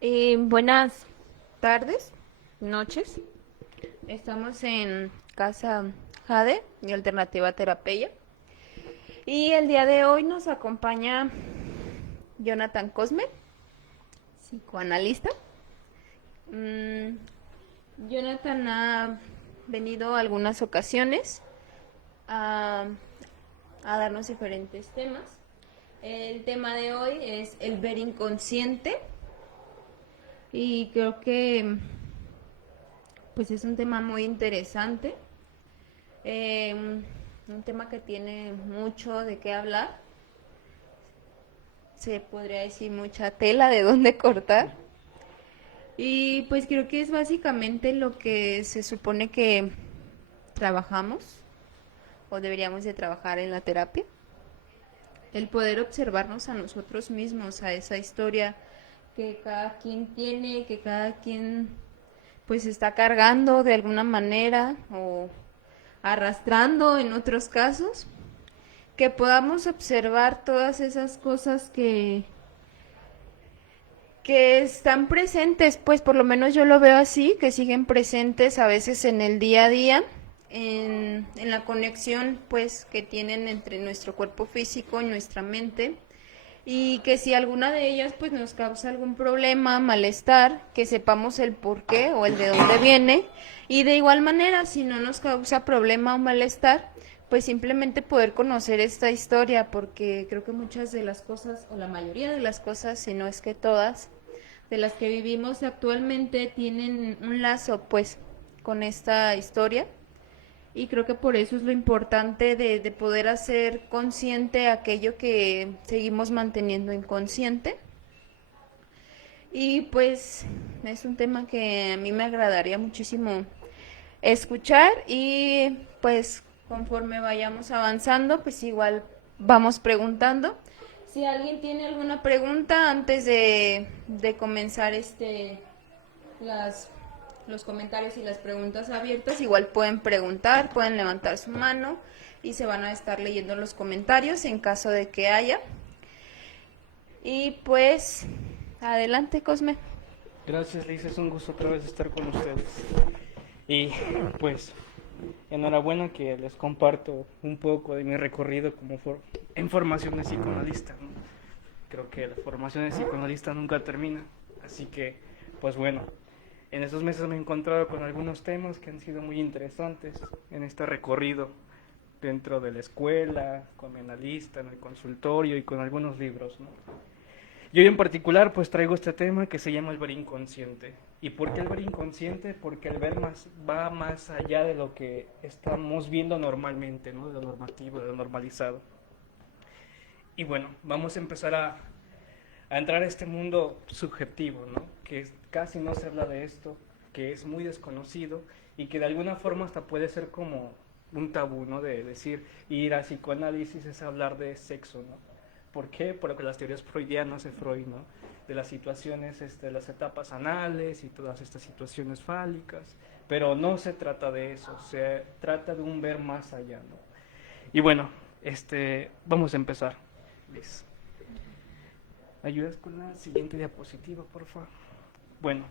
Buenas tardes, noches. Estamos en Casa Jade y Alternativa Terapia. Y el día de hoy nos acompaña Jonathan Cosme, psicoanalista. Mm, Jonathan ha venido algunas ocasiones a, a darnos diferentes temas. El tema de hoy es el ver inconsciente y creo que pues es un tema muy interesante, eh, un tema que tiene mucho de qué hablar, se podría decir mucha tela de dónde cortar y pues creo que es básicamente lo que se supone que trabajamos o deberíamos de trabajar en la terapia, el poder observarnos a nosotros mismos, a esa historia que cada quien tiene, que cada quien pues está cargando de alguna manera o arrastrando en otros casos, que podamos observar todas esas cosas que están presentes, pues por lo menos yo lo veo así, que siguen presentes a veces en el día a día, en la conexión pues que tienen entre nuestro cuerpo físico y nuestra mente, y que si alguna de ellas pues nos causa algún problema, malestar, que sepamos el por qué o el de dónde viene, y de igual manera si no nos causa problema o malestar, pues simplemente poder conocer esta historia, porque creo que muchas de las cosas, o la mayoría de las cosas, si no es que todas, de las que vivimos actualmente tienen un lazo pues con esta historia, y creo que por eso es lo importante de poder hacer consciente aquello que seguimos manteniendo inconsciente. Y pues es un tema que a mí me agradaría muchísimo escuchar, y pues conforme vayamos avanzando, pues igual vamos preguntando. Si alguien tiene alguna pregunta antes de comenzar las, los comentarios y las preguntas abiertas, igual pueden preguntar, pueden levantar su mano y se van a estar leyendo los comentarios en caso de que haya. Y pues, adelante, Cosme. Gracias, Liz, es un gusto otra vez estar con ustedes. Y pues, enhorabuena que les comparto un poco de mi recorrido en formación de psicoanalista, ¿no? Creo que la formación de psicoanalista nunca termina, así que, pues bueno, en estos meses me he encontrado con algunos temas que han sido muy interesantes en este recorrido dentro de la escuela, con mi analista, en el consultorio y con algunos libros, ¿no? Yo en particular pues traigo este tema que se llama el ver inconsciente. ¿Y por qué el ver inconsciente? Porque el ver va más allá de lo que estamos viendo normalmente, ¿no? De lo normativo, de lo normalizado. Y bueno, vamos a empezar a entrar a este mundo subjetivo, ¿no? Que casi no se habla de esto, que es muy desconocido y que de alguna forma hasta puede ser como un tabú, ¿no? De decir, ir a psicoanálisis es hablar de sexo, ¿no? ¿Por qué? Porque las teorías freudianas de Freud, ¿no? De las situaciones, las etapas anales y todas estas situaciones fálicas, pero no se trata de eso, se trata de un ver más allá, ¿no? Y bueno, vamos a empezar. Liz, ¿ayudas con la siguiente diapositiva, por favor? Bueno,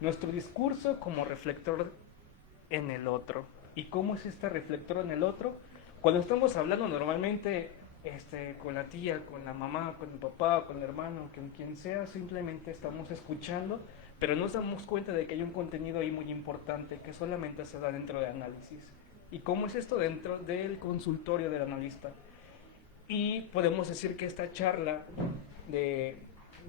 nuestro discurso como reflector en el otro. ¿Y cómo es este reflector en el otro? Cuando estamos hablando normalmente con la tía, con la mamá, con el papá, con el hermano, con quien sea, simplemente estamos escuchando, pero nos damos cuenta de que hay un contenido ahí muy importante que solamente se da dentro del análisis. ¿Y cómo es esto dentro del consultorio del analista? Y podemos decir que esta charla de,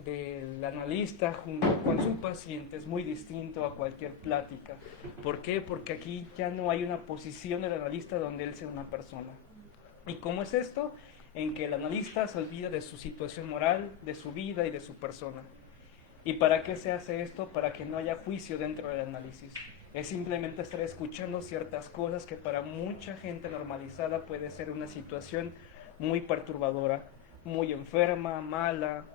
del analista junto con su paciente es muy distinto a cualquier plática. ¿Por qué? Porque aquí ya no hay una posición del analista donde él sea una persona. ¿Y cómo es esto? En que el analista se olvida de su situación moral, de su vida y de su persona. ¿Y para qué se hace esto? Para que no haya juicio dentro del análisis. Es simplemente estar escuchando ciertas cosas que para mucha gente normalizada puede ser una situación muy perturbadora, muy enferma, mala,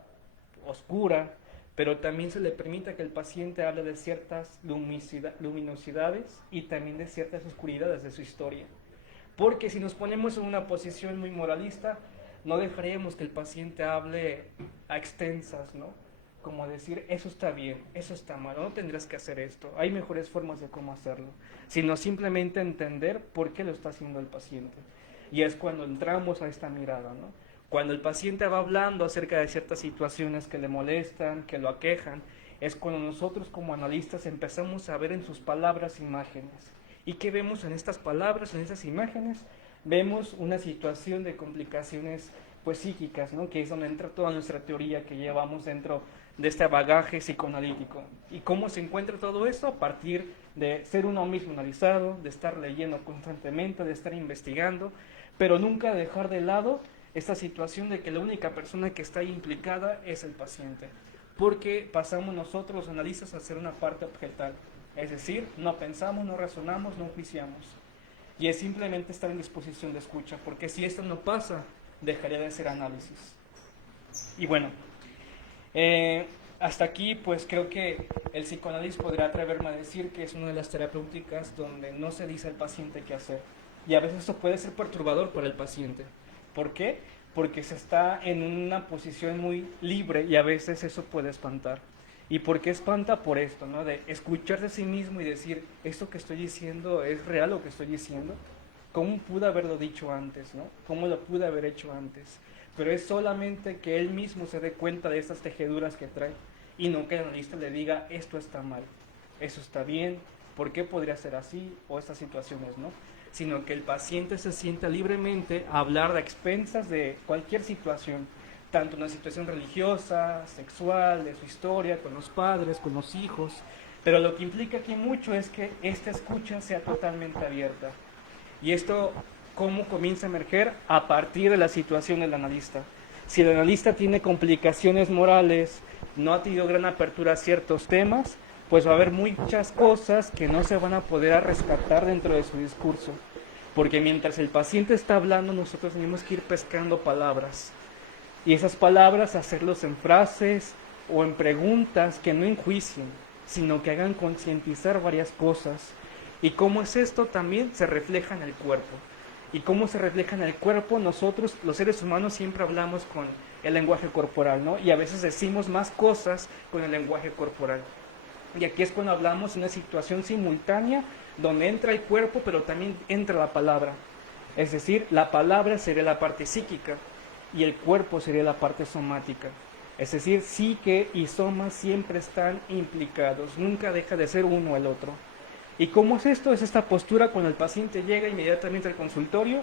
oscura, pero también se le permite que el paciente hable de ciertas luminosidades y también de ciertas oscuridades de su historia. Porque si nos ponemos en una posición muy moralista, no dejaríamos que el paciente hable a extensas, ¿no? como decir, eso está bien, eso está mal, no tendrás que hacer esto, hay mejores formas de cómo hacerlo, sino simplemente entender por qué lo está haciendo el paciente. Y es cuando entramos a esta mirada, ¿no? Cuando el paciente va hablando acerca de ciertas situaciones que le molestan, que lo aquejan, es cuando nosotros como analistas empezamos a ver en sus palabras imágenes. ¿Y qué vemos en estas palabras, en estas imágenes? Vemos una situación de complicaciones pues psíquicas, ¿no? Que es donde entra toda nuestra teoría que llevamos dentro de este bagaje psicoanalítico. ¿Y cómo se encuentra todo eso? A partir de ser uno mismo analizado, de estar leyendo constantemente, de estar investigando, pero nunca dejar de lado esta situación de que la única persona que está implicada es el paciente, porque pasamos nosotros los analistas a ser una parte objetal, es decir, no pensamos, no razonamos, no juiciamos, y es simplemente estar en disposición de escucha, porque si esto no pasa, dejaría de ser análisis. Y bueno, hasta aquí pues creo que el psicoanálisis podría atreverme a decir que es una de las terapéuticas donde no se dice al paciente qué hacer, y a veces esto puede ser perturbador para el paciente. ¿Por qué? Porque se está en una posición muy libre y a veces eso puede espantar. ¿Y por qué espanta? Por esto, ¿no? De escucharse a sí mismo y decir, ¿esto que estoy diciendo es real lo que estoy diciendo? ¿Cómo pude haberlo dicho antes, ¿no? ¿Cómo lo pude haber hecho antes? Pero es solamente que él mismo se dé cuenta de estas tejeduras que trae y no que el analista le diga, esto está mal, eso está bien, ¿por qué podría ser así? O estas situaciones, ¿no? Sino que el paciente se sienta libremente a hablar de expensas de cualquier situación, tanto una situación religiosa, sexual, de su historia, con los padres, con los hijos, pero lo que implica aquí mucho es que esta escucha sea totalmente abierta. Y esto, ¿cómo comienza a emerger? A partir de la situación del analista. Si el analista tiene complicaciones morales, no ha tenido gran apertura a ciertos temas, pues va a haber muchas cosas que no se van a poder rescatar dentro de su discurso. Porque mientras el paciente está hablando, nosotros tenemos que ir pescando palabras. Y esas palabras hacerlos en frases o en preguntas que no enjuicien, sino que hagan concientizar varias cosas. ¿Y cómo es esto? También se refleja en el cuerpo. ¿Y cómo se refleja en el cuerpo? Nosotros, los seres humanos, siempre hablamos con el lenguaje corporal, ¿no? Y a veces decimos más cosas con el lenguaje corporal. Y aquí es cuando hablamos de una situación simultánea donde entra el cuerpo, pero también entra la palabra. Es decir, la palabra sería la parte psíquica y el cuerpo sería la parte somática. Es decir, psique y soma siempre están implicados, nunca deja de ser uno el otro. ¿Y cómo es esto? Es esta postura cuando el paciente llega inmediatamente al consultorio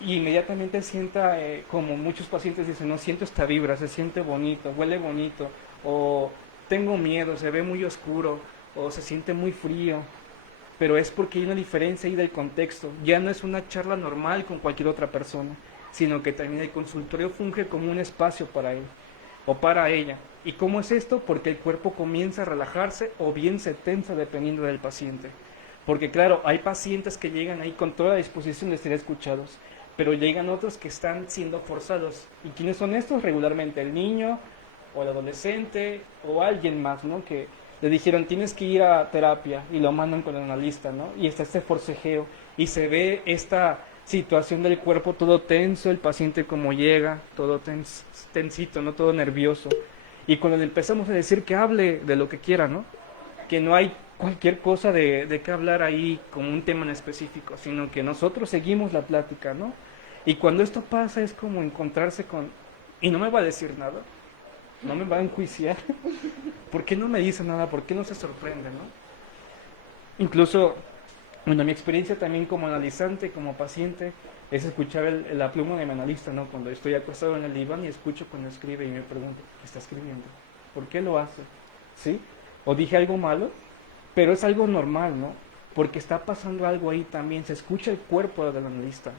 y inmediatamente sienta, como muchos pacientes dicen, no, siento esta vibra, se siente bonito, huele bonito, o tengo miedo, se ve muy oscuro, o se siente muy frío, pero es porque hay una diferencia ahí del contexto. Ya no es una charla normal con cualquier otra persona, sino que también el consultorio funge como un espacio para él o para ella. ¿Y cómo es esto? Porque el cuerpo comienza a relajarse o bien se tensa dependiendo del paciente. Porque claro, hay pacientes que llegan ahí con toda la disposición de ser escuchados, pero llegan otros que están siendo forzados. ¿Y quiénes son estos? Regularmente el niño o el adolescente o alguien más, ¿no? Que le dijeron tienes que ir a terapia y lo mandan con el analista, ¿no? Y está este forcejeo y se ve esta situación del cuerpo todo tenso, el paciente como llega, todo tensito, ¿no? Todo nervioso. Y cuando le empezamos a decir que hable de lo que quiera, ¿no? Que no hay cualquier cosa de qué hablar ahí como un tema en específico, sino que nosotros seguimos la plática, ¿no? Y cuando esto pasa es como encontrarse con, y no me va a decir nada, no me va a enjuiciar, ¿por qué no me dice nada? ¿Por qué no se sorprende, no? Incluso, bueno, mi experiencia también como analizante, como paciente, es escuchar la pluma de mi analista, ¿no? Cuando estoy acostado en el diván y escucho cuando escribe y me pregunto, ¿qué está escribiendo? ¿Por qué lo hace? ¿Sí? ¿O dije algo malo? Pero es algo normal, ¿no? Porque está pasando algo ahí también, se escucha el cuerpo del analista.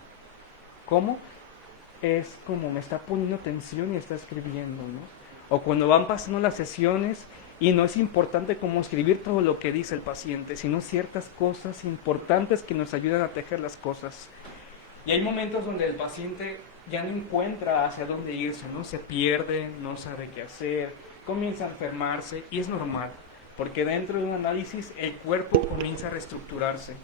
¿Cómo? Es como me está poniendo tensión y está escribiendo, ¿no? O cuando van pasando las sesiones y no es importante como escribir todo lo que dice el paciente, sino ciertas cosas importantes que nos ayudan a tejer las cosas. Y hay momentos donde el paciente ya no encuentra hacia dónde irse, ¿no? Se pierde, no sabe qué hacer, comienza a enfermarse y es normal, porque dentro de un análisis el cuerpo comienza a reestructurarse.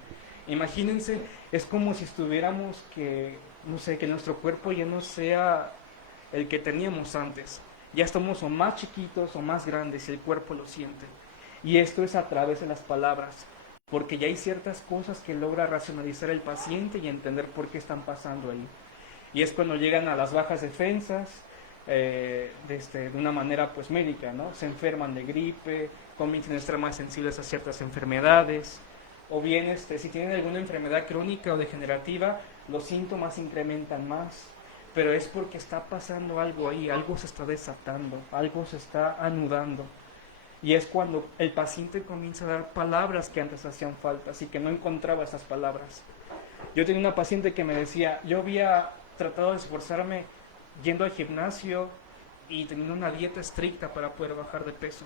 Imagínense, es como si estuviéramos que, no sé, que nuestro cuerpo ya no sea el que teníamos antes, Ya estamos o más chiquitos o más grandes y el cuerpo lo siente. Y esto es a través de las palabras, porque ya hay ciertas cosas que logra racionalizar el paciente y entender por qué están pasando ahí. Y es cuando llegan a las bajas defensas, de una manera pues médica, ¿no? Se enferman de gripe, comienzan a estar más sensibles a ciertas enfermedades, o bien si tienen alguna enfermedad crónica o degenerativa, los síntomas incrementan más, pero es porque está pasando algo ahí, algo se está desatando, algo se está anudando. Y es cuando el paciente comienza a dar palabras que antes hacían falta, así que no encontraba esas palabras. Yo tenía una paciente que me decía, yo había tratado de esforzarme yendo al gimnasio y teniendo una dieta estricta para poder bajar de peso.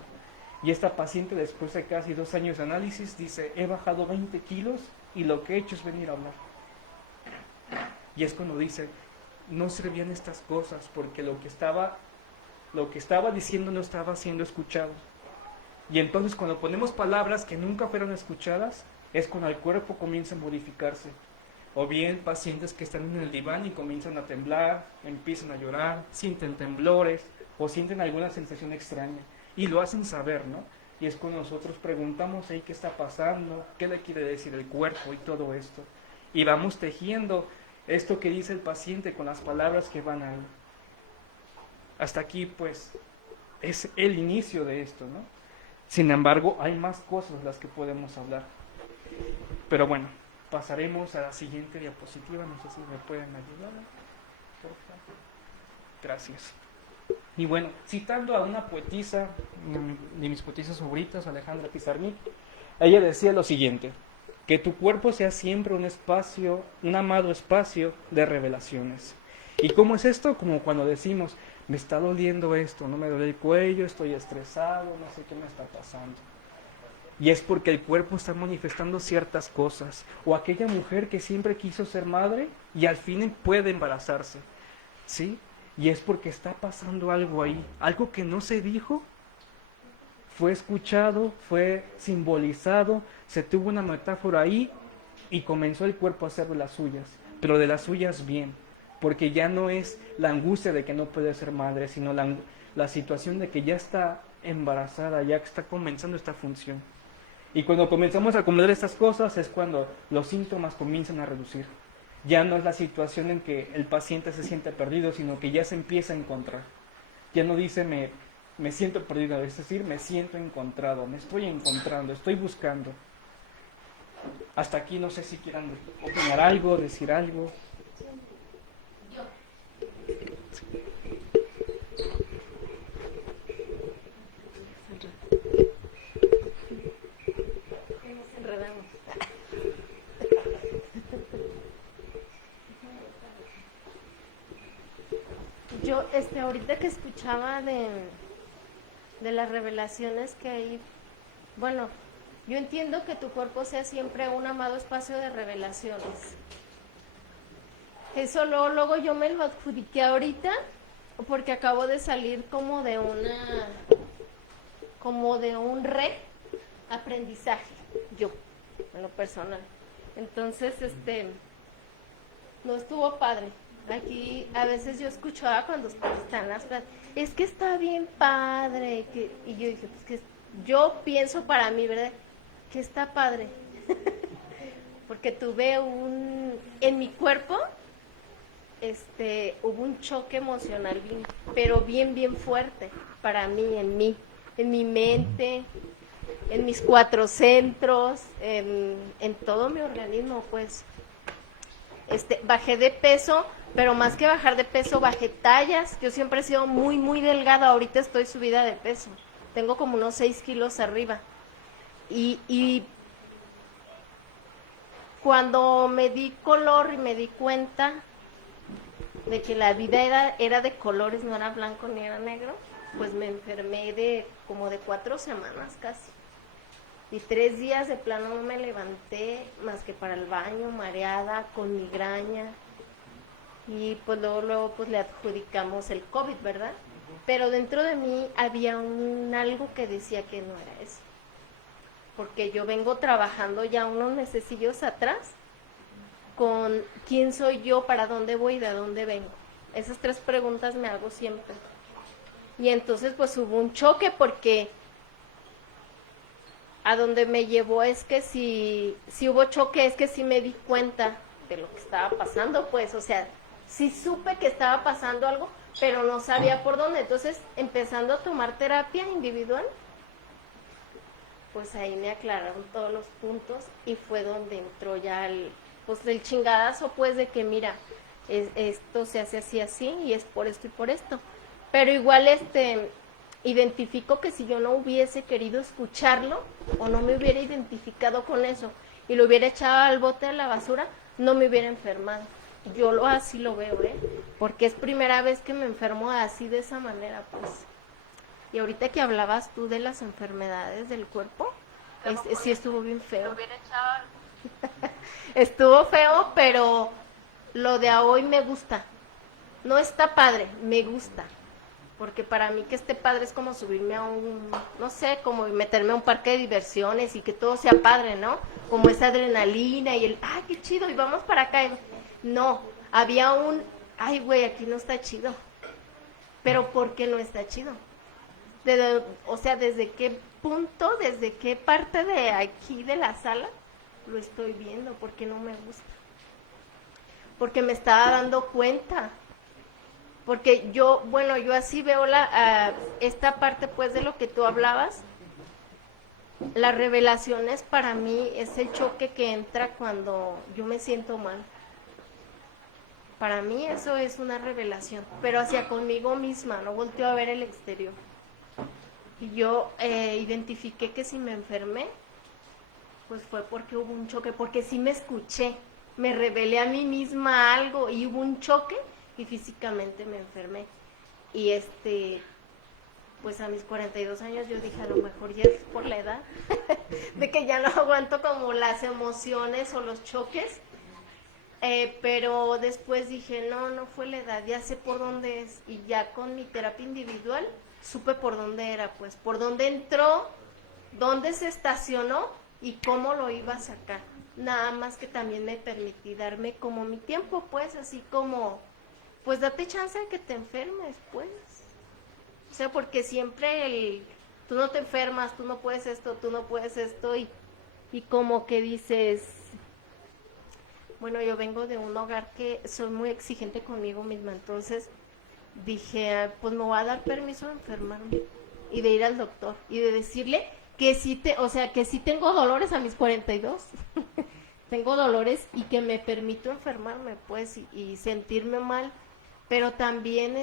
Y esta paciente, después de casi 2 años de análisis, dice, he bajado 20 kilos y lo que he hecho es venir a hablar. Y es cuando dice, no servían estas cosas porque lo que estaba diciendo no estaba siendo escuchado. Y entonces cuando ponemos palabras que nunca fueron escuchadas, es cuando el cuerpo comienza a modificarse. O bien pacientes que están en el diván y comienzan a temblar, empiezan a llorar, sienten temblores o sienten alguna sensación extraña. Y lo hacen saber, ¿no? Y es cuando nosotros preguntamos, ¿qué está pasando? ¿Qué le quiere decir el cuerpo y todo esto? Y vamos tejiendo esto que dice el paciente con las palabras que van a él. Hasta aquí, pues, es el inicio de esto, ¿no? Sin embargo, hay más cosas de las que podemos hablar. Pero bueno, pasaremos a la siguiente diapositiva. No sé si me pueden ayudar, por favor. Gracias. Y bueno, citando a una poetisa, de mis poetisas favoritas, Alejandra Pizarnik, ella decía lo siguiente: que tu cuerpo sea siempre un espacio, un amado espacio de revelaciones. ¿Y cómo es esto? Como cuando decimos, me está doliendo esto, no me duele el cuello, estoy estresado, no sé qué me está pasando. Y es porque el cuerpo está manifestando ciertas cosas. O aquella mujer que siempre quiso ser madre y al fin puede embarazarse, ¿sí? Y es porque está pasando algo ahí, algo que no se dijo, fue escuchado, fue simbolizado, se tuvo una metáfora ahí y comenzó el cuerpo a hacer de las suyas, pero de las suyas bien, porque ya no es la angustia de que no puede ser madre, sino la situación de que ya está embarazada, ya está comenzando esta función. Y cuando comenzamos a acumular estas cosas es cuando los síntomas comienzan a reducir. Ya no es la situación en que el paciente se siente perdido, sino que ya se empieza a encontrar. Ya no dice me siento perdido, es decir, me siento encontrado, me estoy encontrando, estoy buscando. Hasta aquí no sé si quieran opinar algo, decir algo. Nos enredamos. Yo, ahorita que escuchaba de las revelaciones que hay, bueno, yo entiendo que tu cuerpo sea siempre un amado espacio de revelaciones. Eso luego yo me lo adjudiqué ahorita porque acabo de salir como de un aprendizaje, yo, en lo personal. Entonces, no estuvo padre. Aquí a veces yo escuchaba cuando están las frases, es que está bien padre, y yo dije, pues que yo pienso para mí, ¿verdad? Que está padre. Porque tuve en mi cuerpo, hubo un choque emocional pero bien fuerte para mí, en mi mente, en mis 4 centros, en todo mi organismo, pues. Bajé de peso, pero más que bajar de peso, bajé tallas. Yo siempre he sido muy delgada, ahorita estoy subida de peso. Tengo como unos 6 kilos arriba. Y cuando me di color y me di cuenta de que la vida era de colores, no era blanco ni era negro, pues me enfermé como de 4 semanas casi. Y 3 días de plano no me levanté más que para el baño, mareada, con migraña. Y pues luego pues le adjudicamos el COVID, ¿verdad? Pero dentro de mí había algo que decía que no era eso. Porque yo vengo trabajando ya unos mesecillos atrás con quién soy yo, para dónde voy y de dónde vengo. Esas 3 preguntas me hago siempre. Y entonces pues hubo un choque porque a donde me llevó es que si hubo choque es que sí me di cuenta de lo que estaba pasando, pues, o sea, sí supe que estaba pasando algo, pero no sabía por dónde. Entonces, empezando a tomar terapia individual, pues ahí me aclararon todos los puntos y fue donde entró ya pues el chingadazo, pues, de que mira, esto se hace así, así, y es por esto y por esto. Pero igual, identifico que si yo no hubiese querido escucharlo o no me hubiera identificado con eso y lo hubiera echado al bote de la basura, no me hubiera enfermado. Yo así lo veo, porque es primera vez que me enfermo así de esa manera, pues. Y ahorita que hablabas tú de las enfermedades del cuerpo, sí estuvo bien feo. Estuvo feo, pero lo de a hoy me gusta. No está padre, me gusta. Porque para mí que esté padre es como subirme a no sé, como meterme a un parque de diversiones y que todo sea padre, ¿no? Como esa adrenalina y ¡ay, qué chido! Y vamos para acá. No, había ¡ay, güey, aquí no está chido! Pero ¿por qué no está chido? O sea, ¿desde qué punto, desde qué parte de aquí de la sala lo estoy viendo? Porque no me gusta. Porque me estaba dando cuenta. Porque yo así veo esta parte pues de lo que tú hablabas. Las revelaciones para mí es el choque que entra cuando yo me siento mal. Para mí eso es una revelación, pero hacia conmigo misma, no volteo a ver el exterior. Y yo identifiqué que si me enfermé, pues fue porque hubo un choque, porque sí me escuché, me revelé a mí misma algo y hubo un choque y físicamente me enfermé. Y pues a mis 42 años yo dije, a lo mejor ya es por la edad, de que ya no aguanto como las emociones o los choques, pero después dije, no fue la edad, ya sé por dónde es, y ya con mi terapia individual supe por dónde era, pues, por dónde entró, dónde se estacionó y cómo lo iba a sacar. Nada más que también me permití darme como mi tiempo, pues, así como, pues date chance de que te enfermes, pues. O sea, porque siempre tú no te enfermas, tú no puedes esto, y como que dices, bueno, yo vengo de un hogar que soy muy exigente conmigo misma, entonces dije, pues me voy a dar permiso de enfermarme y de ir al doctor y de decirle que que sí tengo dolores a mis 42. Tengo dolores y que me permito enfermarme, pues, y sentirme mal, pero también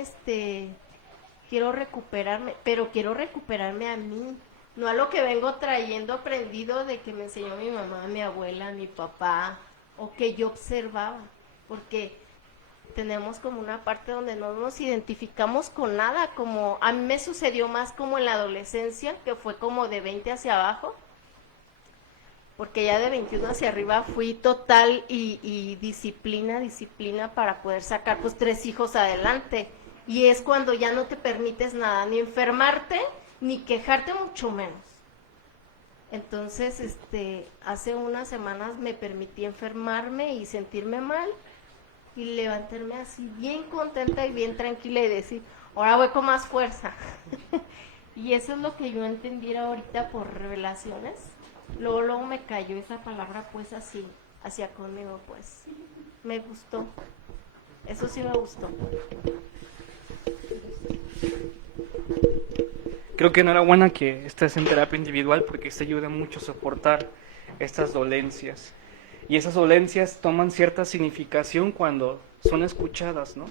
quiero recuperarme, pero quiero recuperarme a mí, no a lo que vengo trayendo aprendido de que me enseñó mi mamá, mi abuela, mi papá, o que yo observaba, porque tenemos como una parte donde no nos identificamos con nada, como a mí me sucedió más como en la adolescencia, que fue como de 20 hacia abajo, porque ya de 21 hacia arriba fui total y disciplina para poder sacar pues 3 hijos adelante, y es cuando ya no te permites nada, ni enfermarte, ni quejarte, mucho menos. Entonces, hace unas semanas me permití enfermarme y sentirme mal, y levantarme así bien contenta y bien tranquila y decir, ahora voy con más fuerza. Y eso es lo que yo entendí ahorita por revelaciones. Luego me cayó esa palabra pues así, hacia conmigo, pues. Me gustó. Eso sí me gustó. Creo que enhorabuena que estés en terapia individual porque esto ayuda mucho a soportar estas dolencias. Y esas dolencias toman cierta significación cuando son escuchadas, ¿no?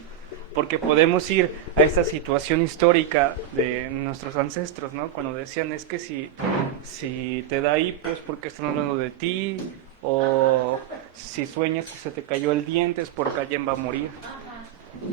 Porque podemos ir a esta situación histórica de nuestros ancestros, ¿no? Cuando decían, es que si te da hipos porque están hablando de ti, o si sueñas que se te cayó el diente es porque alguien va a morir.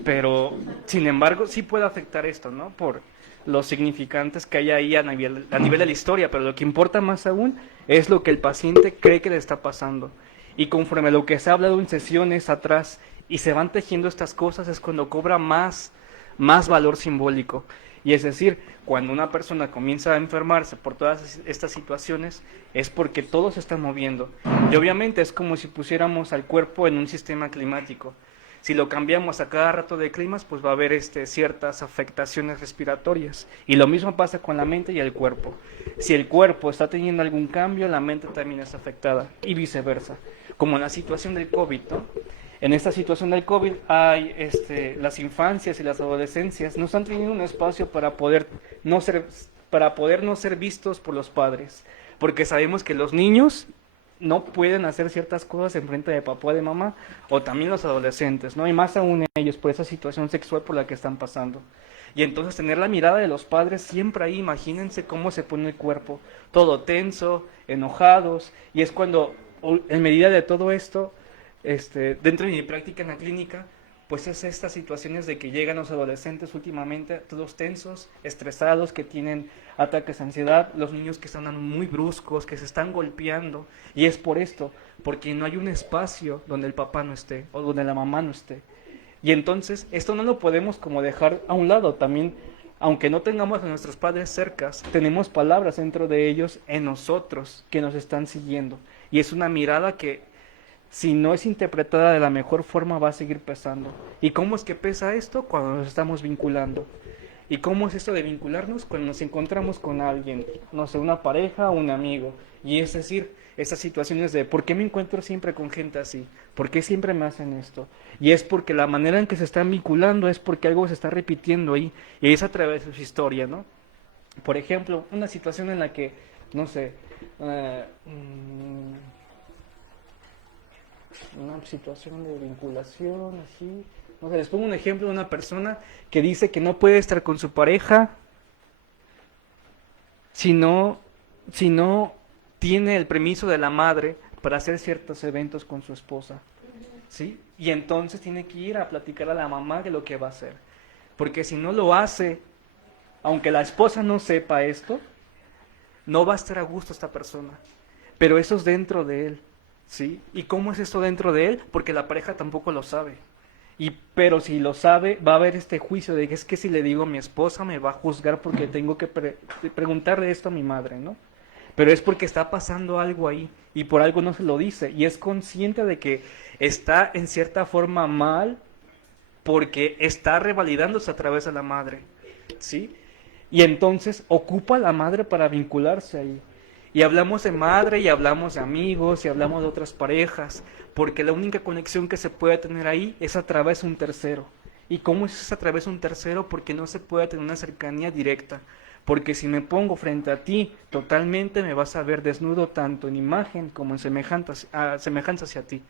Pero, sin embargo, sí puede afectar esto, ¿no? Por los significantes que hay ahí a nivel de la historia, pero lo que importa más aún es lo que el paciente cree que le está pasando. Y conforme a lo que se ha hablado en sesiones atrás y se van tejiendo estas cosas es cuando cobra más valor simbólico. Y es decir, cuando una persona comienza a enfermarse por todas estas situaciones es porque todo se está moviendo. Y obviamente es como si pusiéramos al cuerpo en un sistema climático. Si lo cambiamos a cada rato de climas, pues va a haber ciertas afectaciones respiratorias. Y lo mismo pasa con la mente y el cuerpo. Si el cuerpo está teniendo algún cambio, la mente también está afectada y viceversa. Como en la situación del COVID, ¿no? En esta situación del COVID hay las infancias y las adolescencias no están teniendo un espacio para poder no ser vistos por los padres, porque sabemos que los niños no pueden hacer ciertas cosas en frente de papá o de mamá, o también los adolescentes, ¿no? Y más aún ellos por esa situación sexual por la que están pasando. Y entonces tener la mirada de los padres siempre ahí, imagínense cómo se pone el cuerpo, todo tenso, enojados, y es cuando, en medida de todo esto, dentro de mi práctica en la clínica, pues es estas situaciones de que llegan los adolescentes últimamente todos tensos, estresados, que tienen ataques de ansiedad, los niños que están muy bruscos, que se están golpeando, y es por esto, porque no hay un espacio donde el papá no esté o donde la mamá no esté. Y entonces esto no lo podemos como dejar a un lado. También, aunque no tengamos a nuestros padres cercas, tenemos palabras dentro de ellos en nosotros que nos están siguiendo, y es una mirada que si no es interpretada de la mejor forma va a seguir pesando. ¿Y cómo es que pesa esto? Cuando nos estamos vinculando. ¿Y cómo es esto de vincularnos? Cuando nos encontramos con alguien, no sé, una pareja o un amigo. Y es decir, esas situaciones de ¿por qué me encuentro siempre con gente así? ¿Por qué siempre me hacen esto? Y es porque la manera en que se están vinculando es porque algo se está repitiendo ahí, y es a través de su historia, ¿no? Por ejemplo, una situación en la que, no sé, una situación de vinculación, así. No sé, les pongo un ejemplo de una persona que dice que no puede estar con su pareja si no tiene el permiso de la madre para hacer ciertos eventos con su esposa, ¿sí? Y entonces tiene que ir a platicar a la mamá de lo que va a hacer. Porque si no lo hace, aunque la esposa no sepa esto, no va a estar a gusto esta persona. Pero eso es dentro de él. ¿Sí? ¿Y cómo es esto dentro de él? Porque la pareja tampoco lo sabe. Pero si lo sabe, va a haber este juicio de que es que si le digo a mi esposa me va a juzgar porque tengo que preguntarle esto a mi madre, ¿no? Pero es porque está pasando algo ahí y por algo no se lo dice. Y es consciente de que está en cierta forma mal porque está revalidándose a través de la madre, ¿sí? Y entonces ocupa a la madre para vincularse ahí. Y hablamos de madre, y hablamos de amigos, y hablamos de otras parejas, porque la única conexión que se puede tener ahí es a través de un tercero. ¿Y cómo es a través de un tercero? Porque no se puede tener una cercanía directa. Porque si me pongo frente a ti, totalmente me vas a ver desnudo tanto en imagen como en semejanza hacia ti.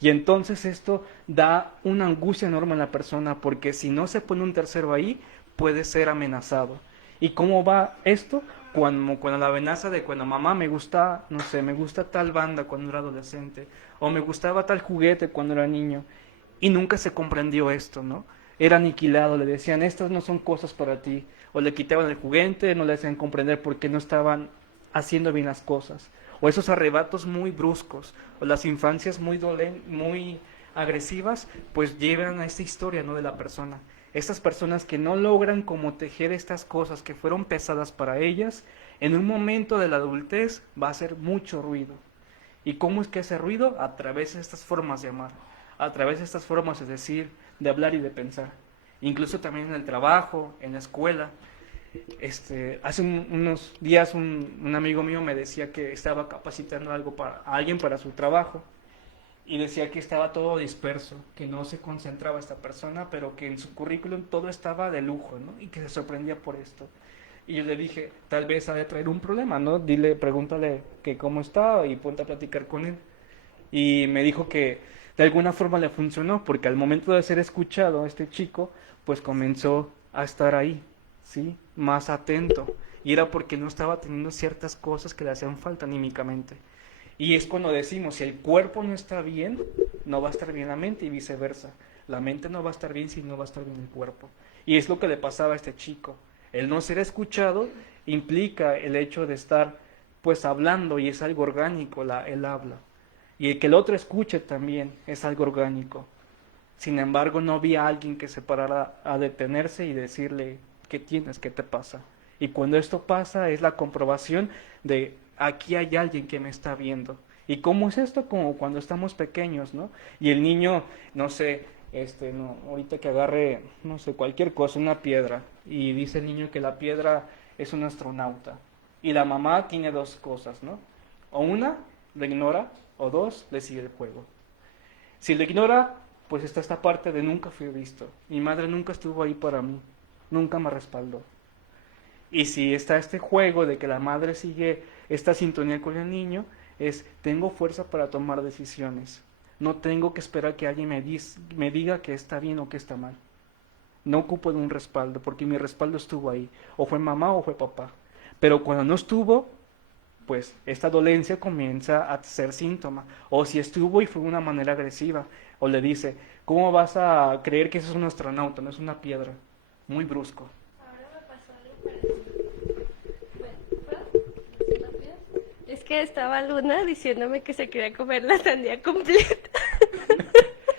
Y entonces esto da una angustia enorme a la persona, porque si no se pone un tercero ahí, puede ser amenazado. ¿Y cómo va esto? Cuando la amenaza de cuando mamá me gusta, no sé, me gusta tal banda cuando era adolescente, o me gustaba tal juguete cuando era niño, y nunca se comprendió esto, ¿no? Era aniquilado, le decían, estas no son cosas para ti, o le quitaban el juguete, no le hacían comprender por qué no estaban haciendo bien las cosas, o esos arrebatos muy bruscos, o las infancias muy agresivas, pues llevan a esta historia, ¿no?, de la persona. Estas personas que no logran como tejer estas cosas que fueron pesadas para ellas, en un momento de la adultez va a hacer mucho ruido. ¿Y cómo es que hace ruido? A través de estas formas de amar, a través de estas formas de decir, de hablar y de pensar. Incluso también en el trabajo, en la escuela. Hace unos días un amigo mío me decía que estaba capacitando a alguien para su trabajo. Y decía que estaba todo disperso, que no se concentraba esta persona, pero que en su currículum todo estaba de lujo, ¿no? Y que se sorprendía por esto. Y yo le dije, tal vez ha de traer un problema, ¿no? Pregúntale que cómo está y ponte a platicar con él. Y me dijo que de alguna forma le funcionó, porque al momento de ser escuchado, este chico, pues comenzó a estar ahí, ¿sí? Más atento. Y era porque no estaba teniendo ciertas cosas que le hacían falta anímicamente. Y es cuando decimos, si el cuerpo no está bien, no va a estar bien la mente y viceversa. La mente no va a estar bien si no va a estar bien el cuerpo. Y es lo que le pasaba a este chico. El no ser escuchado implica el hecho de estar pues hablando y es algo orgánico el habla. Y el que el otro escuche también es algo orgánico. Sin embargo, no había alguien que se parara a detenerse y decirle, ¿qué tienes? ¿Qué te pasa? Y cuando esto pasa es la comprobación de aquí hay alguien que me está viendo. ¿Y cómo es esto? Como cuando estamos pequeños, ¿no? Y el niño, no sé, no, ahorita que agarre, no sé, cualquier cosa, una piedra, y dice el niño que la piedra es un astronauta, y la mamá tiene dos cosas, ¿no? O una, lo ignora, o dos, le sigue el juego. Si lo ignora, pues está esta parte de nunca fui visto. Mi madre nunca estuvo ahí para mí, nunca me respaldó. Y si está este juego de que la madre sigue esta sintonía con el niño, es tengo fuerza para tomar decisiones. No tengo que esperar que alguien me diga que está bien o que está mal. No ocupo de un respaldo, porque mi respaldo estuvo ahí. O fue mamá o fue papá. Pero cuando no estuvo, pues esta dolencia comienza a ser síntoma. O si estuvo y fue de una manera agresiva, o le dice, ¿cómo vas a creer que eso es un astronauta, no es una piedra? Muy brusco. Ahora me pasó algo parecido. Bueno, ¿puedo? ¿Sí, rápido? Es que estaba Luna diciéndome que se quería comer la sandía completa.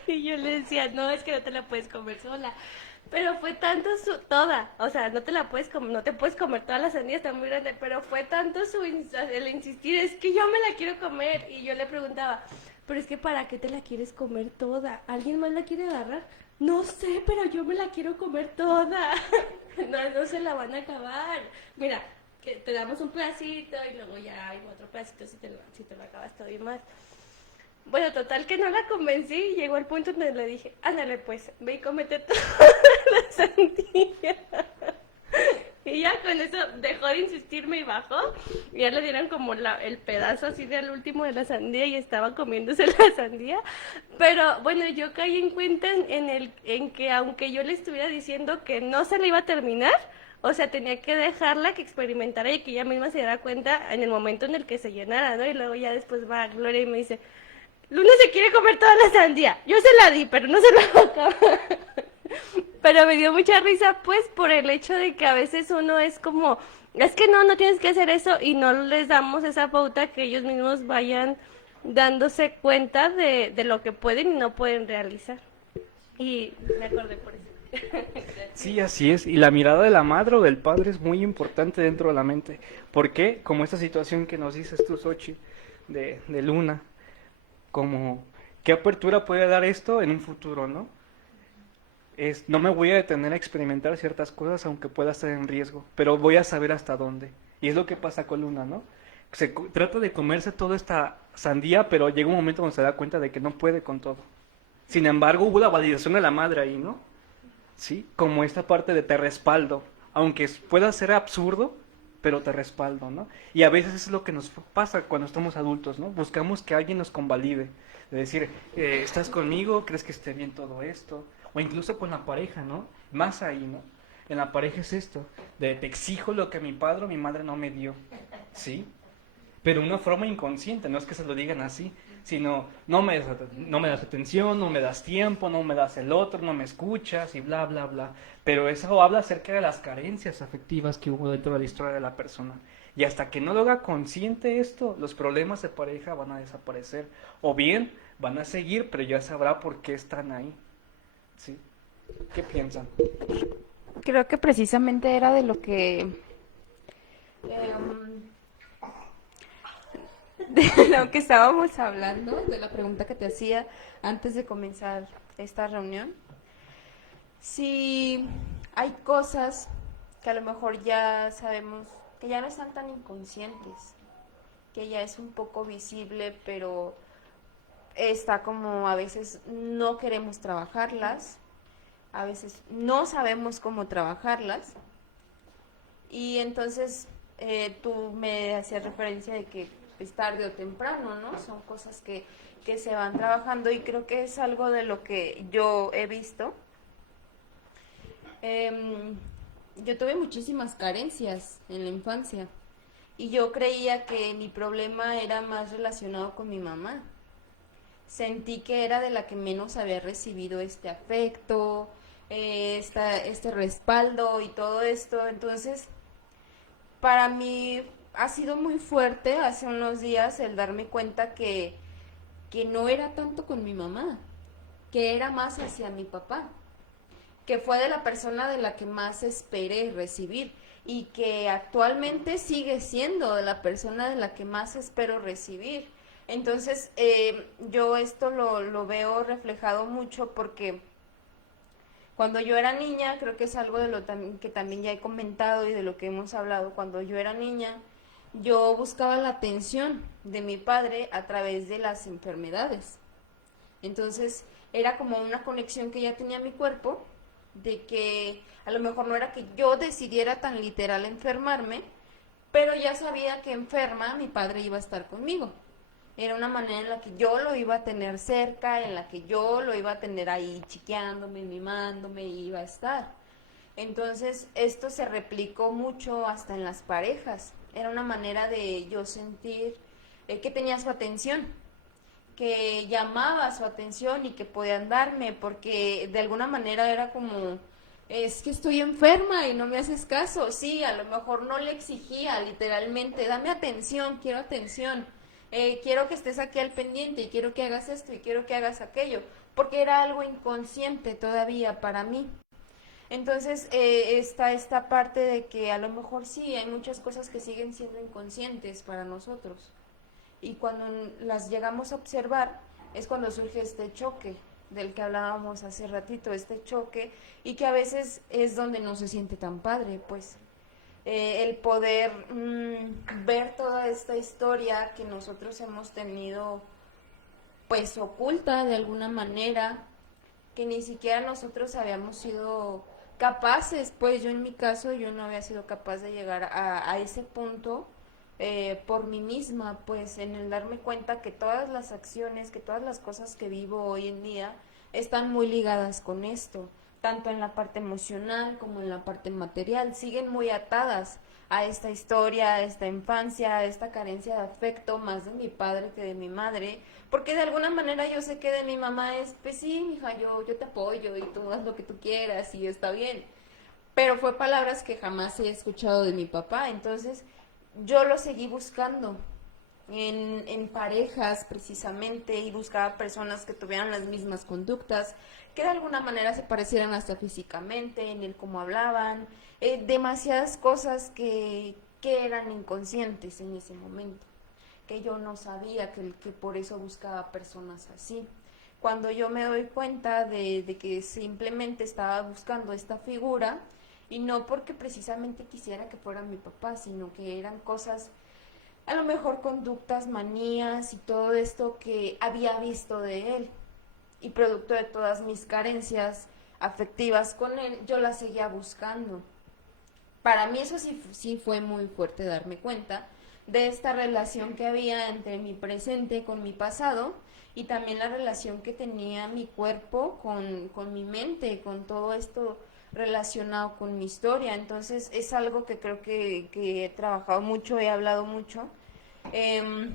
Y yo le decía, no, es que no te la puedes comer sola. Pero fue tanto toda, o sea, no te la puedes comer, no te puedes comer toda la sandía, está muy grande, pero fue tanto el insistir, es que yo me la quiero comer. Y yo le preguntaba, pero es que ¿para qué te la quieres comer toda? ¿Alguien más la quiere agarrar? No sé, pero yo me la quiero comer toda. No se la van a acabar. Mira, que te damos un pedacito y luego ya hay otro pedacito si te lo acabas todo y más. Bueno, total que no la convencí y llegó el punto donde le dije, ándale pues, ve y cómete toda la sandía. Y ya con eso dejó de insistirme y bajó. Y ya le dieron como el pedazo así del último de la sandía y estaba comiéndose la sandía. Pero bueno, yo caí en cuenta en que aunque yo le estuviera diciendo que no se le iba a terminar, o sea, tenía que dejarla que experimentara y que ella misma se diera cuenta en el momento en el que se llenara, ¿no? Y luego ya después va Gloria y me dice, Luna se quiere comer toda la sandía. Yo se la di, pero no se la va a acabar. Pero me dio mucha risa, pues, por el hecho de que a veces uno es como, es que no tienes que hacer eso y no les damos esa pauta que ellos mismos vayan dándose cuenta de lo que pueden y no pueden realizar. Y me acordé por eso. Sí, así es. Y la mirada de la madre o del padre es muy importante dentro de la mente. ¿Por qué? Como esta situación que nos dices tú, Xochitl, de Luna. Como, ¿qué apertura puede dar esto en un futuro, no? No me voy a detener a experimentar ciertas cosas aunque pueda estar en riesgo, pero voy a saber hasta dónde. Y es lo que pasa con Luna, ¿no? Trata de comerse toda esta sandía, pero llega un momento donde se da cuenta de que no puede con todo. Sin embargo, hubo la validación de la madre ahí, ¿no? Sí, como esta parte de te respaldo, aunque pueda ser absurdo, pero te respaldo, ¿no? Y a veces es lo que nos pasa cuando estamos adultos, ¿no? Buscamos que alguien nos convalide, de decir, ¿estás conmigo? ¿Crees que esté bien todo esto? O incluso con la pareja, ¿no? Más ahí, ¿no? En la pareja es esto, de te exijo lo que mi padre o mi madre no me dio, ¿sí? Pero de una forma inconsciente, no es que se lo digan así, sino no me das atención, no me das tiempo, no me das el otro, no me escuchas y bla, bla, bla. Pero eso habla acerca de las carencias afectivas que hubo dentro de la historia de la persona. Y hasta que no lo haga consciente esto, los problemas de pareja van a desaparecer. O bien van a seguir, pero ya sabrá por qué están ahí. ¿Sí? ¿Qué piensan? Creo que precisamente era de lo que de lo que estábamos hablando, de la pregunta que te hacía antes de comenzar esta reunión. Si hay cosas que a lo mejor ya sabemos que ya no están tan inconscientes, que ya es un poco visible, pero está como a veces no queremos trabajarlas, a veces no sabemos cómo trabajarlas, y entonces tú me hacías referencia de que es tarde o temprano, ¿no? Son cosas que se van trabajando y creo que es algo de lo que yo he visto. Yo tuve muchísimas carencias en la infancia y yo creía que mi problema era más relacionado con mi mamá. Sentí que era de la que menos había recibido este afecto, este respaldo y todo esto. Entonces, para mí ha sido muy fuerte hace unos días el darme cuenta que no era tanto con mi mamá, que era más hacia mi papá, que fue de la persona de la que más esperé recibir y que actualmente sigue siendo de la persona de la que más espero recibir. Entonces, yo esto lo veo reflejado mucho porque Cuando yo era niña, creo que es algo de lo que también ya he comentado y de lo que hemos hablado, cuando yo era niña, yo buscaba la atención de mi padre a través de las enfermedades. Entonces era como una conexión que ya tenía mi cuerpo, de que a lo mejor no era que yo decidiera tan literal enfermarme, pero ya sabía que enferma mi padre iba a estar conmigo. Era una manera en la que yo lo iba a tener cerca, en la que yo lo iba a tener ahí chiqueándome, mimándome, y iba a estar. Entonces esto se replicó mucho hasta en las parejas. Era una manera de yo sentir que tenía su atención, que llamaba su atención y que podían darme, porque de alguna manera era como, es que estoy enferma y no me haces caso. Sí, a lo mejor no le exigía literalmente, dame atención, quiero que estés aquí al pendiente y quiero que hagas esto y quiero que hagas aquello, porque era algo inconsciente todavía para mí. Entonces está esta parte de que a lo mejor sí, hay muchas cosas que siguen siendo inconscientes para nosotros. Y cuando las llegamos a observar es cuando surge este choque del que hablábamos hace ratito, este choque, y que a veces es donde no se siente tan padre, pues el poder ver toda esta historia que nosotros hemos tenido pues oculta de alguna manera, que ni siquiera nosotros habíamos sido capaces, pues yo en mi caso yo no había sido capaz de llegar a ese punto por mí misma, pues en el darme cuenta que todas las acciones, que todas las cosas que vivo hoy en día están muy ligadas con esto, tanto en la parte emocional como en la parte material, siguen muy atadas a esta historia, a esta infancia, a esta carencia de afecto, más de mi padre que de mi madre, porque de alguna manera yo sé que de mi mamá es, pues sí, mija, yo te apoyo y tú haz lo que tú quieras y está bien, pero fue palabras que jamás he escuchado de mi papá, entonces yo lo seguí buscando en parejas precisamente, y buscaba personas que tuvieran las mismas conductas, que de alguna manera se parecieran hasta físicamente, en el cómo hablaban, demasiadas cosas que eran inconscientes en ese momento, que yo no sabía que por eso buscaba personas así. Cuando yo me doy cuenta de que simplemente estaba buscando esta figura, y no porque precisamente quisiera que fuera mi papá, sino que eran cosas, a lo mejor conductas, manías y todo esto que había visto de él. Y producto de todas mis carencias afectivas con él, yo la seguía buscando. Para mí eso sí fue muy fuerte darme cuenta de esta relación que había entre mi presente con mi pasado, y también la relación que tenía mi cuerpo con mi mente, con todo esto relacionado con mi historia. Entonces es algo que creo que he trabajado mucho, he hablado mucho. Eh,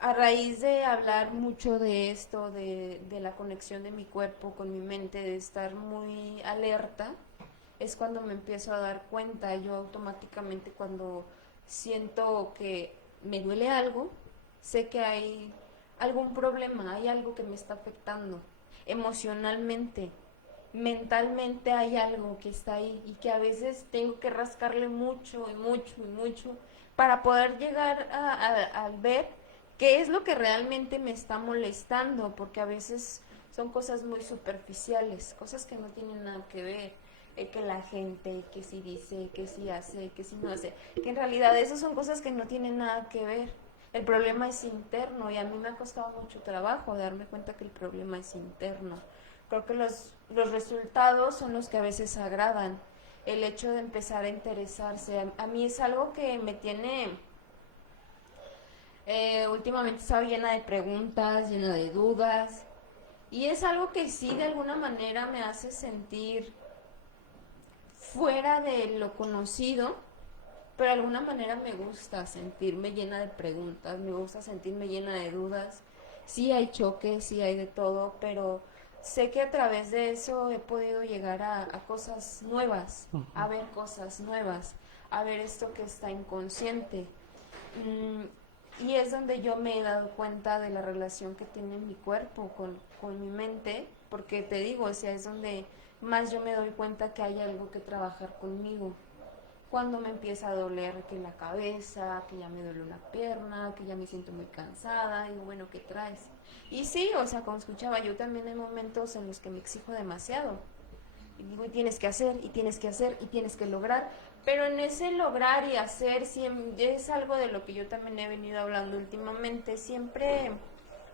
a raíz de hablar mucho de esto, de la conexión de mi cuerpo con mi mente, de estar muy alerta, es cuando me empiezo a dar cuenta. Yo automáticamente, cuando siento que me duele algo, sé que hay algún problema, hay algo que me está afectando emocionalmente, mentalmente hay algo que está ahí, y que a veces tengo que rascarle mucho y mucho y mucho para poder llegar a ver qué es lo que realmente me está molestando, porque a veces son cosas muy superficiales, cosas que no tienen nada que ver, que la gente, que si dice, que si hace, que si no hace, que en realidad esas son cosas que no tienen nada que ver. El problema es interno, y a mí me ha costado mucho trabajo darme cuenta que el problema es interno. Creo que los resultados son los que a veces agradan. El hecho de empezar a interesarse, a mí es algo que me tiene, últimamente estaba llena de preguntas, llena de dudas, y es algo que sí de alguna manera me hace sentir fuera de lo conocido, pero de alguna manera me gusta sentirme llena de preguntas, me gusta sentirme llena de dudas. Sí hay choques, sí hay de todo, pero sé que a través de eso he podido llegar a cosas nuevas, a ver cosas nuevas, a ver esto que está inconsciente. Y es donde yo me he dado cuenta de la relación que tiene mi cuerpo con mi mente, porque te digo, o sea, es donde más yo me doy cuenta que hay algo que trabajar conmigo, cuando me empieza a doler que la cabeza, que ya me duele una pierna, que ya me siento muy cansada, y bueno, ¿qué traes? Y sí, o sea, como escuchaba, yo también hay momentos en los que me exijo demasiado. Y digo, y tienes que hacer, y tienes que hacer, y tienes que lograr. Pero en ese lograr y hacer es algo de lo que yo también he venido hablando últimamente. Siempre,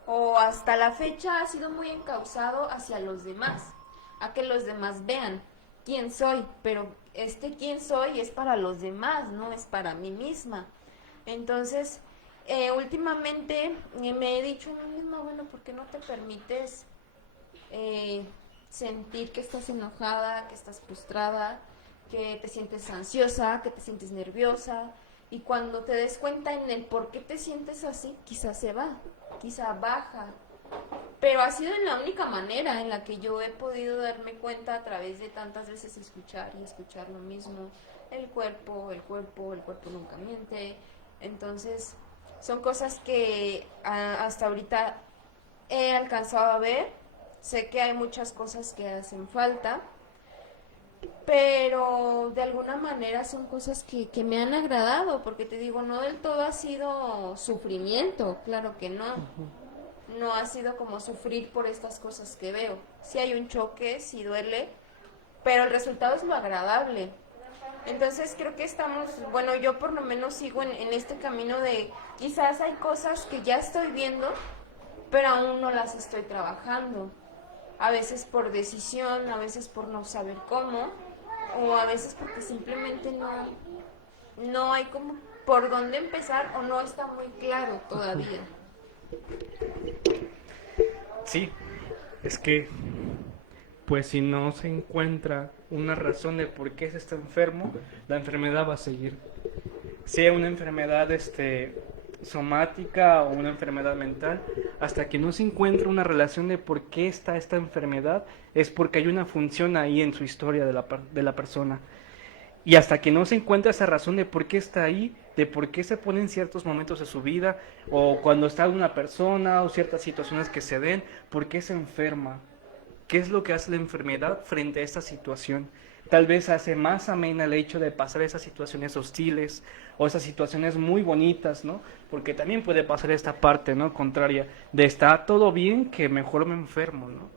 o hasta la fecha, ha sido muy encauzado hacia los demás. A que los demás vean quién soy. Pero quién soy es para los demás, no es para mí misma. Entonces, últimamente me he dicho a mí misma, bueno, ¿por qué no te permites sentir que estás enojada, que estás frustrada, que te sientes ansiosa, que te sientes nerviosa? Y cuando te des cuenta en el por qué te sientes así, quizás se va, quizá baja. Pero ha sido la única manera en la que yo he podido darme cuenta a través de tantas veces escuchar y escuchar lo mismo. El cuerpo, el cuerpo, el cuerpo nunca miente. Entonces, son cosas que hasta ahorita he alcanzado a ver. Sé que hay muchas cosas que hacen falta, pero de alguna manera son cosas que me han agradado, porque te digo, no del todo ha sido sufrimiento, claro que no. No ha sido como sufrir por estas cosas que veo. Sí hay un choque, sí duele, pero el resultado es lo agradable. Entonces creo que estamos, bueno, yo por lo menos sigo en este camino de quizás hay cosas que ya estoy viendo, pero aún no las estoy trabajando. A veces por decisión, a veces por no saber cómo, o a veces porque simplemente no hay como por dónde empezar o no está muy claro todavía. Sí, es que, pues si no se encuentra una razón de por qué se está enfermo, la enfermedad va a seguir. Sea una enfermedad somática o una enfermedad mental, hasta que no se encuentre una relación de por qué está esta enfermedad, es porque hay una función ahí en su historia de la persona. Y hasta que no se encuentra esa razón de por qué está ahí, de por qué se pone en ciertos momentos de su vida, o cuando está una persona, o ciertas situaciones que se den, por qué se enferma, qué es lo que hace la enfermedad frente a esta situación. Tal vez hace más amena el hecho de pasar esas situaciones hostiles, o esas situaciones muy bonitas, ¿no? Porque también puede pasar esta parte, ¿no? Contraria, de está todo bien, que mejor me enfermo, ¿no?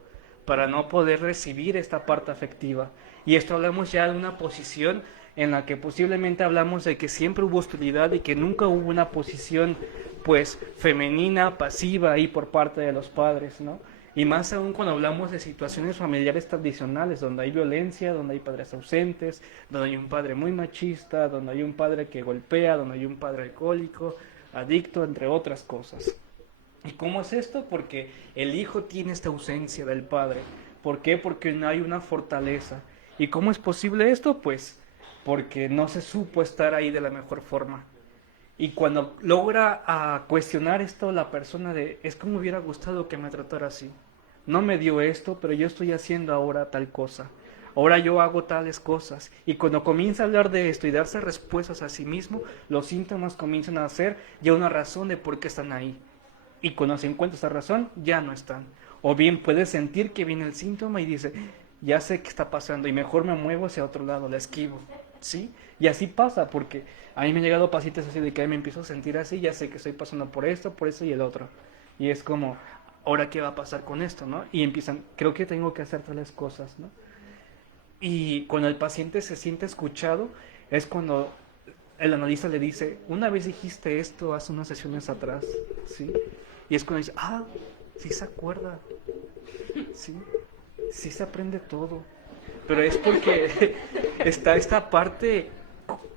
Para no poder recibir esta parte afectiva. Y esto hablamos ya de una posición en la que posiblemente hablamos de que siempre hubo hostilidad y que nunca hubo una posición pues femenina, pasiva ahí por parte de los padres, ¿no? Y más aún cuando hablamos de situaciones familiares tradicionales, donde hay violencia, donde hay padres ausentes, donde hay un padre muy machista, donde hay un padre que golpea, donde hay un padre alcohólico, adicto, entre otras cosas. ¿Y cómo es esto? Porque el hijo tiene esta ausencia del padre. ¿Por qué? Porque no hay una fortaleza. ¿Y cómo es posible esto? Pues porque no se supo estar ahí de la mejor forma. Y cuando logra cuestionar esto la persona de, es que me hubiera gustado que me tratara así. No me dio esto, pero yo estoy haciendo ahora tal cosa. Ahora yo hago tales cosas. Y cuando comienza a hablar de esto y darse respuestas a sí mismo, los síntomas comienzan a ser ya una razón de por qué están ahí. Y cuando se encuentra esa razón, ya no están. O bien puede sentir que viene el síntoma y dice, ya sé qué está pasando y mejor me muevo hacia otro lado, la esquivo. ¿Sí? Y así pasa, porque a mí me han llegado pacientes así de que me empiezo a sentir así, ya sé que estoy pasando por esto y el otro. Y es como, ¿ahora qué va a pasar con esto, no? Y empiezan, creo que tengo que hacer tales cosas, ¿no? Y cuando el paciente se siente escuchado, es cuando el analista le dice, una vez dijiste esto hace unas sesiones atrás, ¿sí? Y es cuando dice, sí se acuerda, sí se aprende todo. Pero es porque está esta parte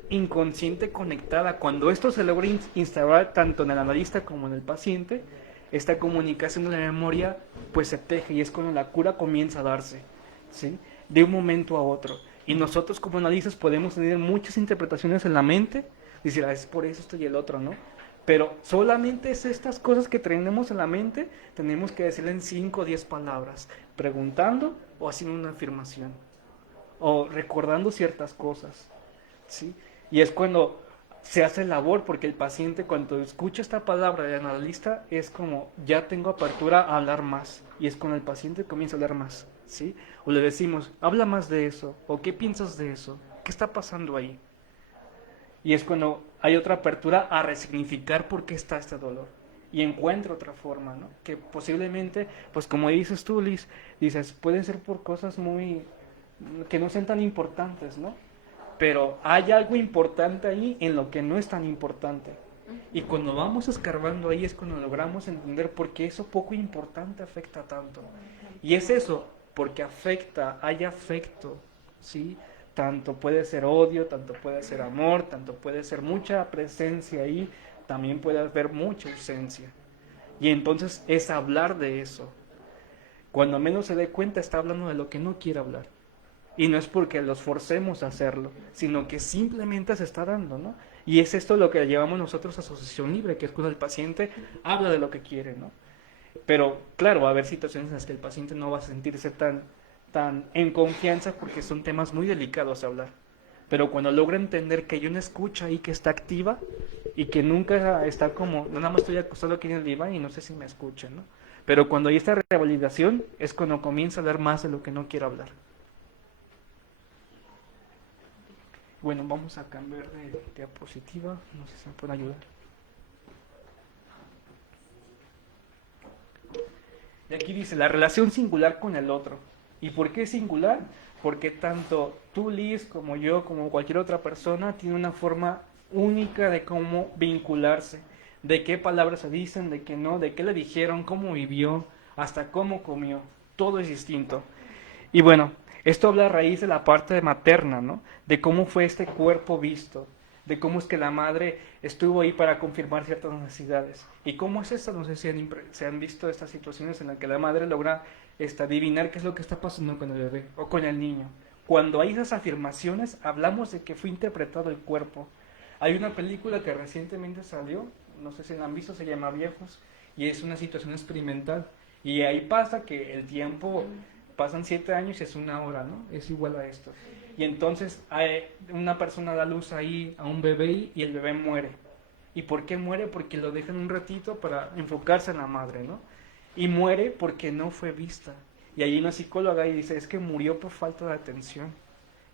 inconsciente conectada. Cuando esto se logra instaurar tanto en el analista como en el paciente, esta comunicación de la memoria pues se teje y es cuando la cura comienza a darse, ¿sí? De un momento a otro. Y nosotros como analistas podemos tener muchas interpretaciones en la mente, decir, es por eso esto y el otro, ¿no? Pero solamente es estas cosas que tenemos en la mente, tenemos que decirle en 5 o 10 palabras, preguntando o haciendo una afirmación, o recordando ciertas cosas, ¿sí? Y es cuando se hace labor, porque el paciente cuando escucha esta palabra del analista es como, ya tengo apertura a hablar más, y es cuando el paciente comienza a hablar más, ¿sí? O le decimos, habla más de eso, o ¿qué piensas de eso? ¿Qué está pasando ahí? Y es cuando hay otra apertura a resignificar por qué está este dolor. Y encuentro otra forma, ¿no? Que posiblemente, pues como dices tú, Liz, dices, pueden ser por cosas que no sean tan importantes, ¿no? Pero hay algo importante ahí en lo que no es tan importante. Y cuando vamos escarbando ahí es cuando logramos entender por qué eso poco importante afecta tanto. Y es eso, porque afecta, hay afecto, ¿sí? Tanto puede ser odio, tanto puede ser amor, tanto puede ser mucha presencia ahí, también puede haber mucha ausencia. Y entonces es hablar de eso. Cuando menos se dé cuenta está hablando de lo que no quiere hablar. Y no es porque los forcemos a hacerlo, sino que simplemente se está dando, ¿no? Y es esto lo que llevamos nosotros a asociación libre, que es cuando el paciente habla de lo que quiere, ¿no? Pero claro, va a haber situaciones en las que el paciente no va a sentirse tan en confianza porque son temas muy delicados a hablar. Pero cuando logra entender que hay una escucha ahí que está activa y que nunca está como, no, nada más estoy acostado aquí en el diván y no sé si me escuchan, ¿no? Pero cuando hay esta revalidación es cuando comienza a hablar más de lo que no quiere hablar. Bueno, vamos a cambiar de diapositiva, no sé si me pueden ayudar. Y aquí dice, la relación singular con el otro. ¿Y por qué singular? Porque tanto tú, Liz, como yo, como cualquier otra persona, tiene una forma única de cómo vincularse, de qué palabras se dicen, de qué no, de qué le dijeron, cómo vivió, hasta cómo comió. Todo es distinto. Y bueno, esto habla a raíz de la parte materna, ¿no? De cómo fue este cuerpo visto, de cómo es que la madre estuvo ahí para confirmar ciertas necesidades. ¿Y cómo es esta? No sé si se han visto estas situaciones en las que la madre logra adivinar qué es lo que está pasando con el bebé o con el niño. Cuando hay esas afirmaciones, hablamos de que fue interpretado el cuerpo. Hay una película que recientemente salió, no sé si la han visto, se llama Viejos, y es una situación experimental. Y ahí pasa que el tiempo, pasan 7 años y es 1 hora, ¿no? Es igual a esto. Y entonces una persona da luz ahí a un bebé y el bebé muere. ¿Y por qué muere? Porque lo dejan un ratito para enfocarse en la madre, ¿no? Y muere porque no fue vista. Y ahí una psicóloga y dice, es que murió por falta de atención.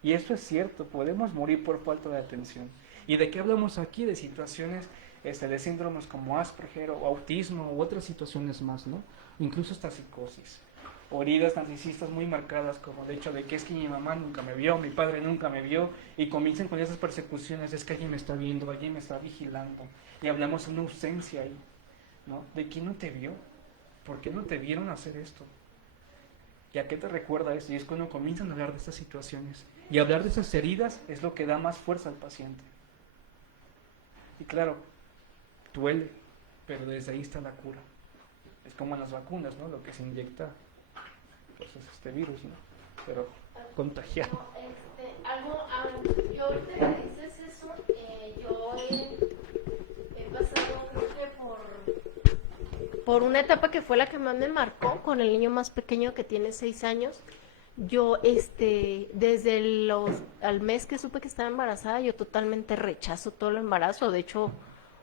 Y esto es cierto, podemos morir por falta de atención. ¿Y de qué hablamos aquí? De situaciones de síndromes como Asperger o autismo u otras situaciones más, ¿no? Incluso hasta psicosis. O heridas narcisistas muy marcadas, como de hecho de que es que mi mamá nunca me vio, mi padre nunca me vio, y comienzan con esas persecuciones, es que alguien me está viendo, alguien me está vigilando, y hablamos de una ausencia ahí, ¿no? ¿De quién no te vio? ¿Por qué no te vieron hacer esto? ¿Y a qué te recuerda esto? Y es cuando comienzan a hablar de estas situaciones, y hablar de esas heridas es lo que da más fuerza al paciente. Y claro, duele, pero desde ahí está la cura. Es como en las vacunas, ¿no? Lo que se inyecta pues es este virus, ¿no? Pero contagiado. Yo ahorita que dices eso, yo he pasado creo que por una etapa que fue la que más me marcó con el niño más pequeño que tiene 6 años. Yo, desde al mes que supe que estaba embarazada, yo totalmente rechazo todo el embarazo. De hecho,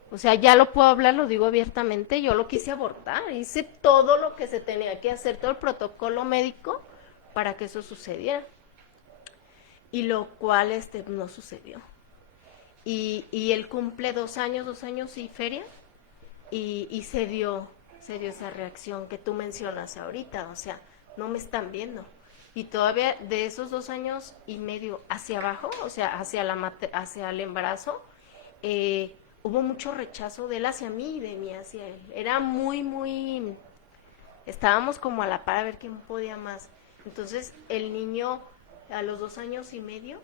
o sea, ya lo puedo hablar, lo digo abiertamente, yo lo quise abortar, hice todo lo que se tenía que hacer, todo el protocolo médico para que eso sucediera. Y lo cual no sucedió. Y él cumple 2 años y feria, y se dio esa reacción que tú mencionas ahorita, o sea, no me están viendo. Y todavía de esos 2 años y medio hacia abajo, o sea, hacia el embarazo, hubo mucho rechazo de él hacia mí y de mí hacia él. Era muy, estábamos como a la par a ver quién podía más. Entonces el niño a los 2 años y medio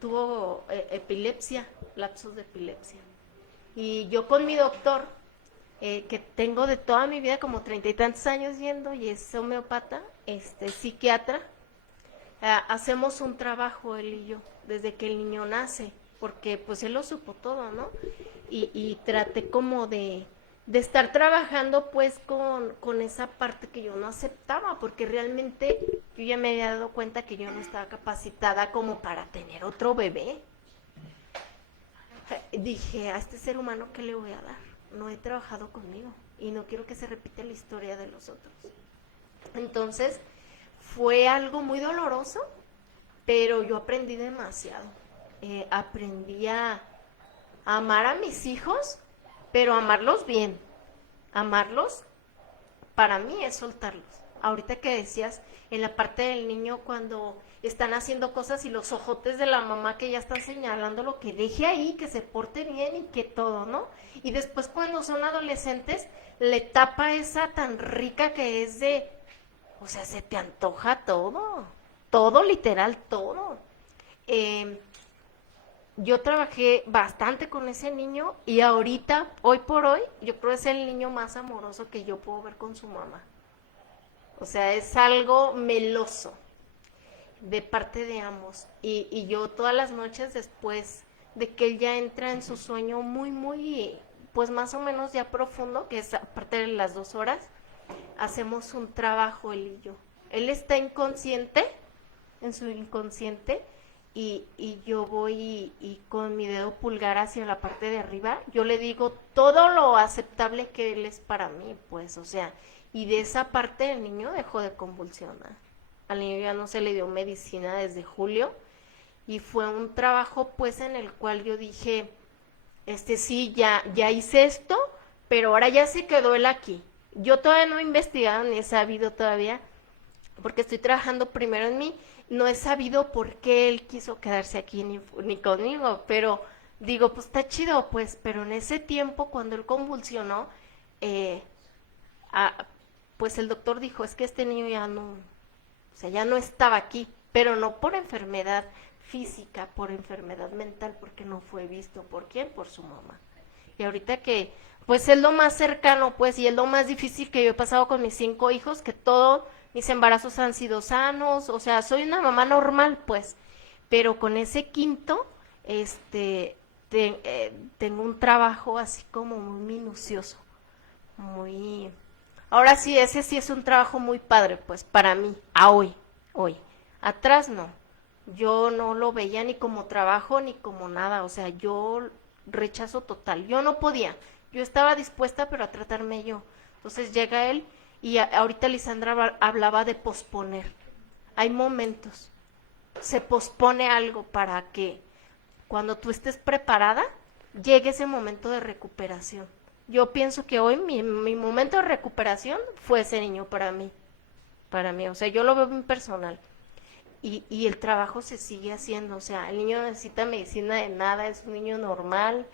tuvo epilepsia, lapsos de epilepsia. Y yo con mi doctor, que tengo de toda mi vida como 30 y tantos años yendo, y es homeópata, psiquiatra, hacemos un trabajo él y yo, desde que el niño nace, porque pues él lo supo todo, ¿no? Y traté como de estar trabajando pues con esa parte que yo no aceptaba, porque realmente yo ya me había dado cuenta que yo no estaba capacitada como para tener otro bebé. Dije, a este ser humano, ¿qué le voy a dar? No he trabajado conmigo y no quiero que se repita la historia de los otros. Entonces, fue algo muy doloroso, pero yo aprendí demasiado. Aprendí a amar a mis hijos, pero amarlos bien. Amarlos para mí es soltarlos. Ahorita que decías en la parte del niño cuando están haciendo cosas y los ojotes de la mamá que ya están señalando lo que deje ahí, que se porte bien y que todo, ¿no? Y después cuando son adolescentes le tapa esa tan rica que es de, o sea, se te antoja todo, todo literal, todo. Yo trabajé bastante con ese niño y ahorita, hoy por hoy, yo creo que es el niño más amoroso que yo puedo ver con su mamá. O sea, es algo meloso de parte de ambos. Y yo todas las noches después de que él ya entra en su sueño muy, pues más o menos ya profundo, que es aparte de las 2 horas, hacemos un trabajo él y yo. Él está inconsciente, en su inconsciente, y yo voy y con mi dedo pulgar hacia la parte de arriba, yo le digo todo lo aceptable que él es para mí, pues, o sea, y de esa parte el niño dejó de convulsionar. Al niño ya no se le dio medicina desde julio, y fue un trabajo, pues, en el cual yo dije, sí, ya hice esto, pero ahora ya se quedó él aquí. Yo todavía no he investigado ni he sabido todavía, porque estoy trabajando primero en mí, no he sabido por qué él quiso quedarse aquí ni conmigo, pero digo, pues está chido, pues, pero en ese tiempo cuando él convulsionó, pues el doctor dijo, es que este niño ya no, o sea, ya no estaba aquí, pero no por enfermedad física, por enfermedad mental, porque no fue visto. ¿Por quién? Por su mamá. Y ahorita que, pues es lo más cercano, pues, y es lo más difícil que yo he pasado con mis 5 hijos, que todos mis embarazos han sido sanos, o sea, soy una mamá normal, pues, pero con ese quinto, tengo un trabajo así como muy minucioso, muy... Ahora sí, ese sí es un trabajo muy padre, pues, para mí, hoy. Atrás no, yo no lo veía ni como trabajo ni como nada, o sea, yo rechazo total, yo no podía, yo estaba dispuesta pero a tratarme yo. Entonces llega él y ahorita Lisandra hablaba de posponer. Hay momentos, se pospone algo para que cuando tú estés preparada llegue ese momento de recuperación. Yo pienso que hoy mi momento de recuperación fue ese niño para mí, o sea, yo lo veo bien personal. Y el trabajo se sigue haciendo, o sea, el niño no necesita medicina de nada, es un niño normal,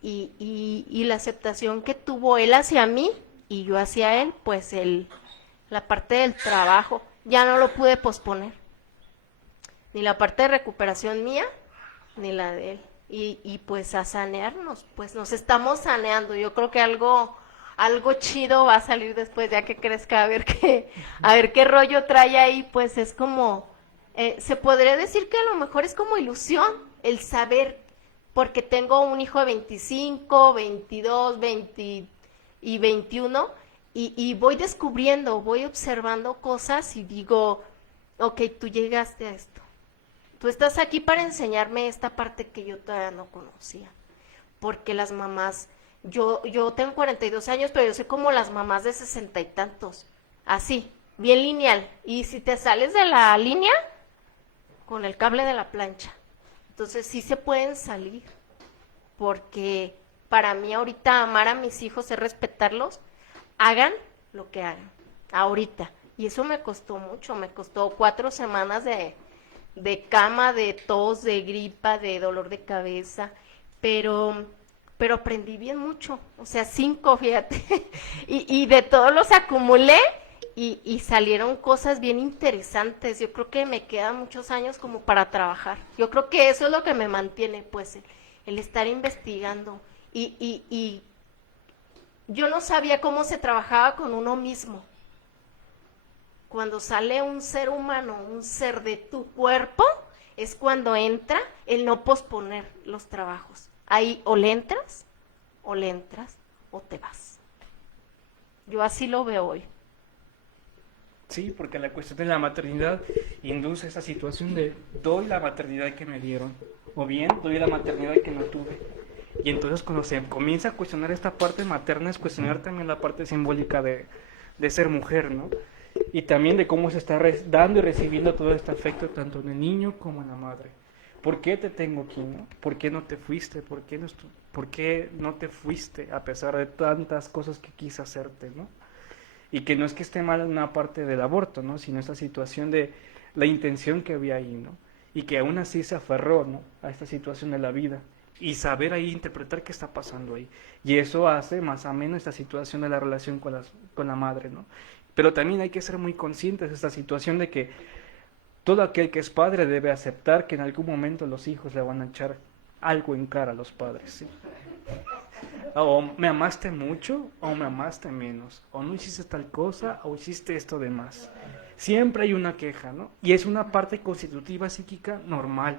y la aceptación que tuvo él hacia mí y yo hacia él, pues la parte del trabajo ya no lo pude posponer, ni la parte de recuperación mía, ni la de él, y pues a sanearnos, pues nos estamos saneando. Yo creo que algo chido va a salir después, ya que crezca, a ver qué rollo trae ahí. Pues es como, se podría decir que a lo mejor es como ilusión el saber, porque tengo un hijo de 25, 22, 20 y 21, y voy descubriendo, voy observando cosas y digo, ok, tú llegaste a esto, tú estás aquí para enseñarme esta parte que yo todavía no conocía, porque las mamás, yo tengo 42 años, pero yo sé como las mamás de 60 y tantos, así, bien lineal, y si te sales de la línea, con el cable de la plancha. Entonces sí se pueden salir, porque para mí ahorita amar a mis hijos es respetarlos, hagan lo que hagan, ahorita. Y eso me costó mucho, me costó 4 semanas de cama, de tos, de gripa, de dolor de cabeza, pero aprendí bien mucho, o sea, 5, fíjate, y de todos los acumulé, y salieron cosas bien interesantes. Yo creo que me quedan muchos años como para trabajar. Yo creo que eso es lo que me mantiene, pues, el estar investigando. Y yo no sabía cómo se trabajaba con uno mismo. Cuando sale un ser humano, un ser de tu cuerpo, es cuando entra el no posponer los trabajos. Ahí o le entras, o te vas. Yo así lo veo hoy. Sí, porque la cuestión de la maternidad induce esa situación de doy la maternidad que me dieron, o bien doy la maternidad que no tuve. Y entonces cuando se comienza a cuestionar esta parte materna, es cuestionar también la parte simbólica de ser mujer, ¿no? Y también de cómo se está dando y recibiendo todo este afecto tanto en el niño como en la madre. ¿Por qué te tengo aquí, no? ¿Por qué no te fuiste? ¿Por qué no te fuiste a pesar de tantas cosas que quise hacerte, ¿no? Y que no es que esté mal una parte del aborto, ¿no? Sino esa situación de la intención que había ahí, ¿no? Y que aún así se aferró, ¿no? A esta situación de la vida y saber ahí interpretar qué está pasando ahí. Y eso hace más ameno esta situación de la relación con la madre, ¿no? Pero también hay que ser muy conscientes de esta situación de que todo aquel que es padre debe aceptar que en algún momento los hijos le van a echar algo en cara a los padres, ¿sí? O me amaste mucho o me amaste menos, o no hiciste tal cosa o hiciste esto de más. Siempre hay una queja, ¿no? Y es una parte constitutiva psíquica normal.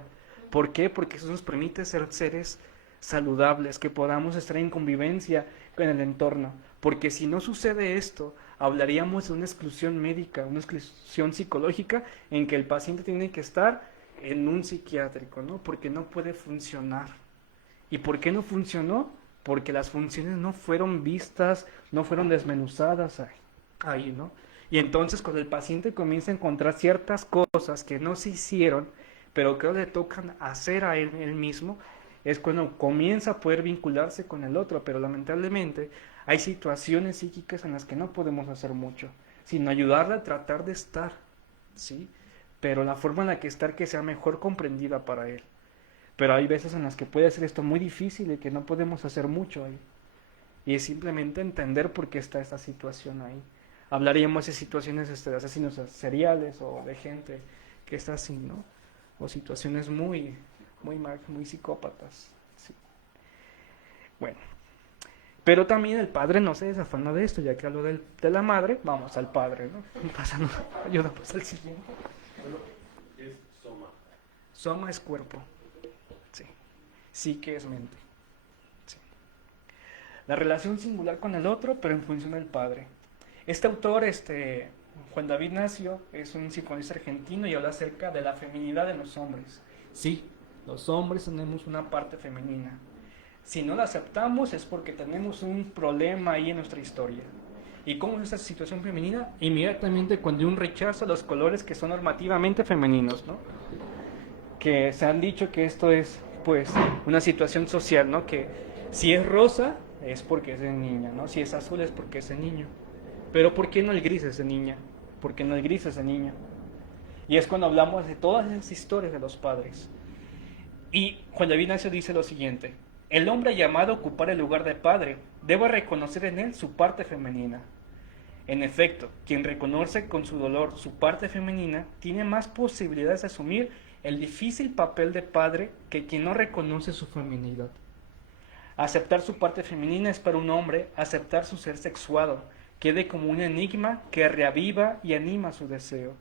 ¿Por qué? Porque eso nos permite ser seres saludables, que podamos estar en convivencia con el entorno. Porque si no sucede esto, hablaríamos de una exclusión médica, una exclusión psicológica, en que el paciente tiene que estar en un psiquiátrico, ¿no? Porque no puede funcionar. ¿Y por qué no funcionó? Porque las funciones no fueron vistas, no fueron desmenuzadas ahí, ¿no? Y entonces cuando el paciente comienza a encontrar ciertas cosas que no se hicieron, pero que le tocan hacer a él mismo, es cuando comienza a poder vincularse con el otro, pero lamentablemente hay situaciones psíquicas en las que no podemos hacer mucho, sino ayudarle a tratar de estar, ¿sí? Pero la forma en la que estar que sea mejor comprendida para él. Pero hay veces en las que puede ser esto muy difícil y que no podemos hacer mucho ahí. Y es simplemente entender por qué está esta situación ahí. Hablaríamos de situaciones de asesinos seriales o de gente que está así, ¿no? O situaciones muy psicópatas. Sí. Bueno, pero también el padre no se desafana de esto, ya que hablo de la madre, vamos al padre, ¿no? Pásame, ayúdame al siguiente. Es soma. Soma es cuerpo. Sí. Psique es mente. Sí. La relación singular con el otro, pero en función del padre. Este autor, Juan David Nacio, es un psicoanalista argentino y habla acerca de la feminidad de los hombres. Sí, los hombres tenemos una parte femenina. Si no la aceptamos es porque tenemos un problema ahí en nuestra historia. ¿Y cómo es esta situación femenina? Inmediatamente cuando hay un rechazo a los colores que son normativamente femeninos, ¿no? Que se han dicho que esto es, pues, una situación social, ¿no? Que si es rosa es porque es de niña, ¿no? Si es azul es porque es de niño. Pero ¿por qué no el gris es de niña? ¿Por qué no el gris es de niño? Y es cuando hablamos de todas esas historias de los padres. Y Juan David Nacio dice lo siguiente: el hombre llamado a ocupar el lugar de padre debe reconocer en él su parte femenina. En efecto, quien reconoce con su dolor su parte femenina tiene más posibilidades de asumir el difícil papel de padre que quien no reconoce su feminidad. Aceptar su parte femenina es para un hombre aceptar su ser sexuado, quede como un enigma que reaviva y anima su deseo.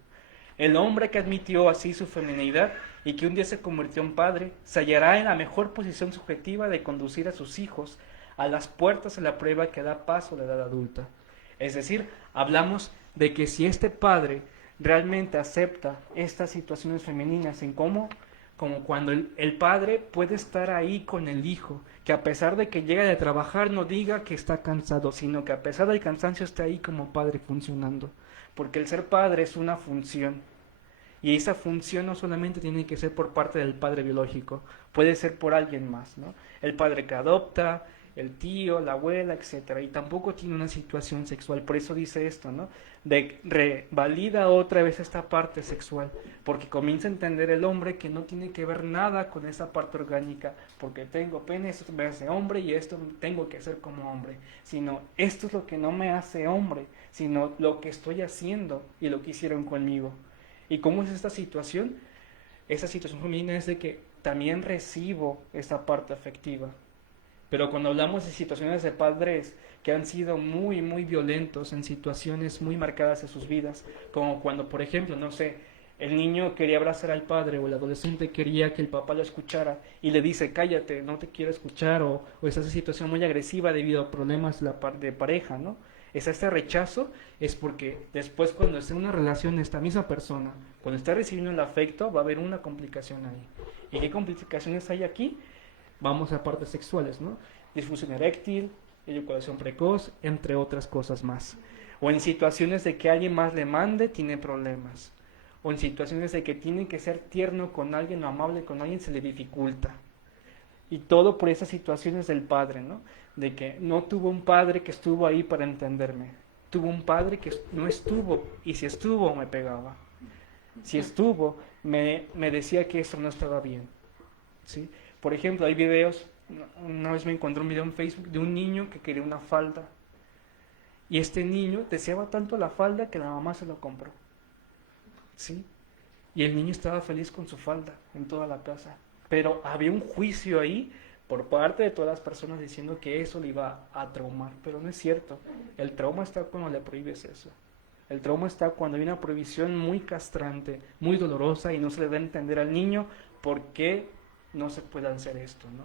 El hombre que admitió así su feminidad y que un día se convirtió en padre, se hallará en la mejor posición subjetiva de conducir a sus hijos a las puertas de la prueba que da paso a la edad adulta. Es decir, hablamos de que si este padre realmente acepta estas situaciones femeninas en como cuando el padre puede estar ahí con el hijo, que a pesar de que llega de trabajar no diga que está cansado, sino que a pesar del cansancio esté ahí como padre funcionando, porque el ser padre es una función, y esa función no solamente tiene que ser por parte del padre biológico, puede ser por alguien más, ¿no? El padre que adopta, el tío, la abuela, etcétera, y tampoco tiene una situación sexual. Por eso dice esto, ¿no? De revalida otra vez esta parte sexual, porque comienza a entender el hombre que no tiene que ver nada con esa parte orgánica, porque tengo pene, esto me hace hombre y esto tengo que ser como hombre, sino esto es lo que no me hace hombre, sino lo que estoy haciendo y lo que hicieron conmigo. ¿Y cómo es esta situación? Esa situación femenina es de que también recibo esa parte afectiva. Pero cuando hablamos de situaciones de padres que han sido muy violentos, en situaciones muy marcadas en sus vidas, como cuando, por ejemplo, no sé, el niño quería abrazar al padre o el adolescente quería que el papá lo escuchara y le dice, cállate, no te quiero escuchar, o esa situación muy agresiva debido a problemas de pareja, ¿no? Este rechazo es porque después cuando esté en una relación esta misma persona, cuando está recibiendo el afecto, va a haber una complicación ahí. ¿Y qué complicaciones hay aquí? Vamos a partes sexuales, ¿no? Disfunción eréctil, eyaculación precoz, entre otras cosas más. O en situaciones de que alguien más le mande, tiene problemas. o en situaciones de que tiene que ser tierno con alguien o amable con alguien, se le dificulta. Y todo por esas situaciones del padre, ¿no? De que no tuvo un padre que estuvo ahí para entenderme. Tuvo un padre que no estuvo, y si estuvo me pegaba. Si estuvo, me decía que eso no estaba bien, ¿sí? Por ejemplo, hay videos, una vez me encontré un video en Facebook de un niño que quería una falda. Y este niño deseaba tanto la falda que la mamá se lo compró, ¿sí? Y el niño estaba feliz con su falda en toda la casa. Pero había un juicio ahí por parte de todas las personas diciendo que eso le iba a traumar. Pero no es cierto. El trauma está cuando le prohíbes eso. El trauma está cuando hay una prohibición muy castrante, muy dolorosa, y no se le da a entender al niño por qué no se puede hacer esto, ¿no?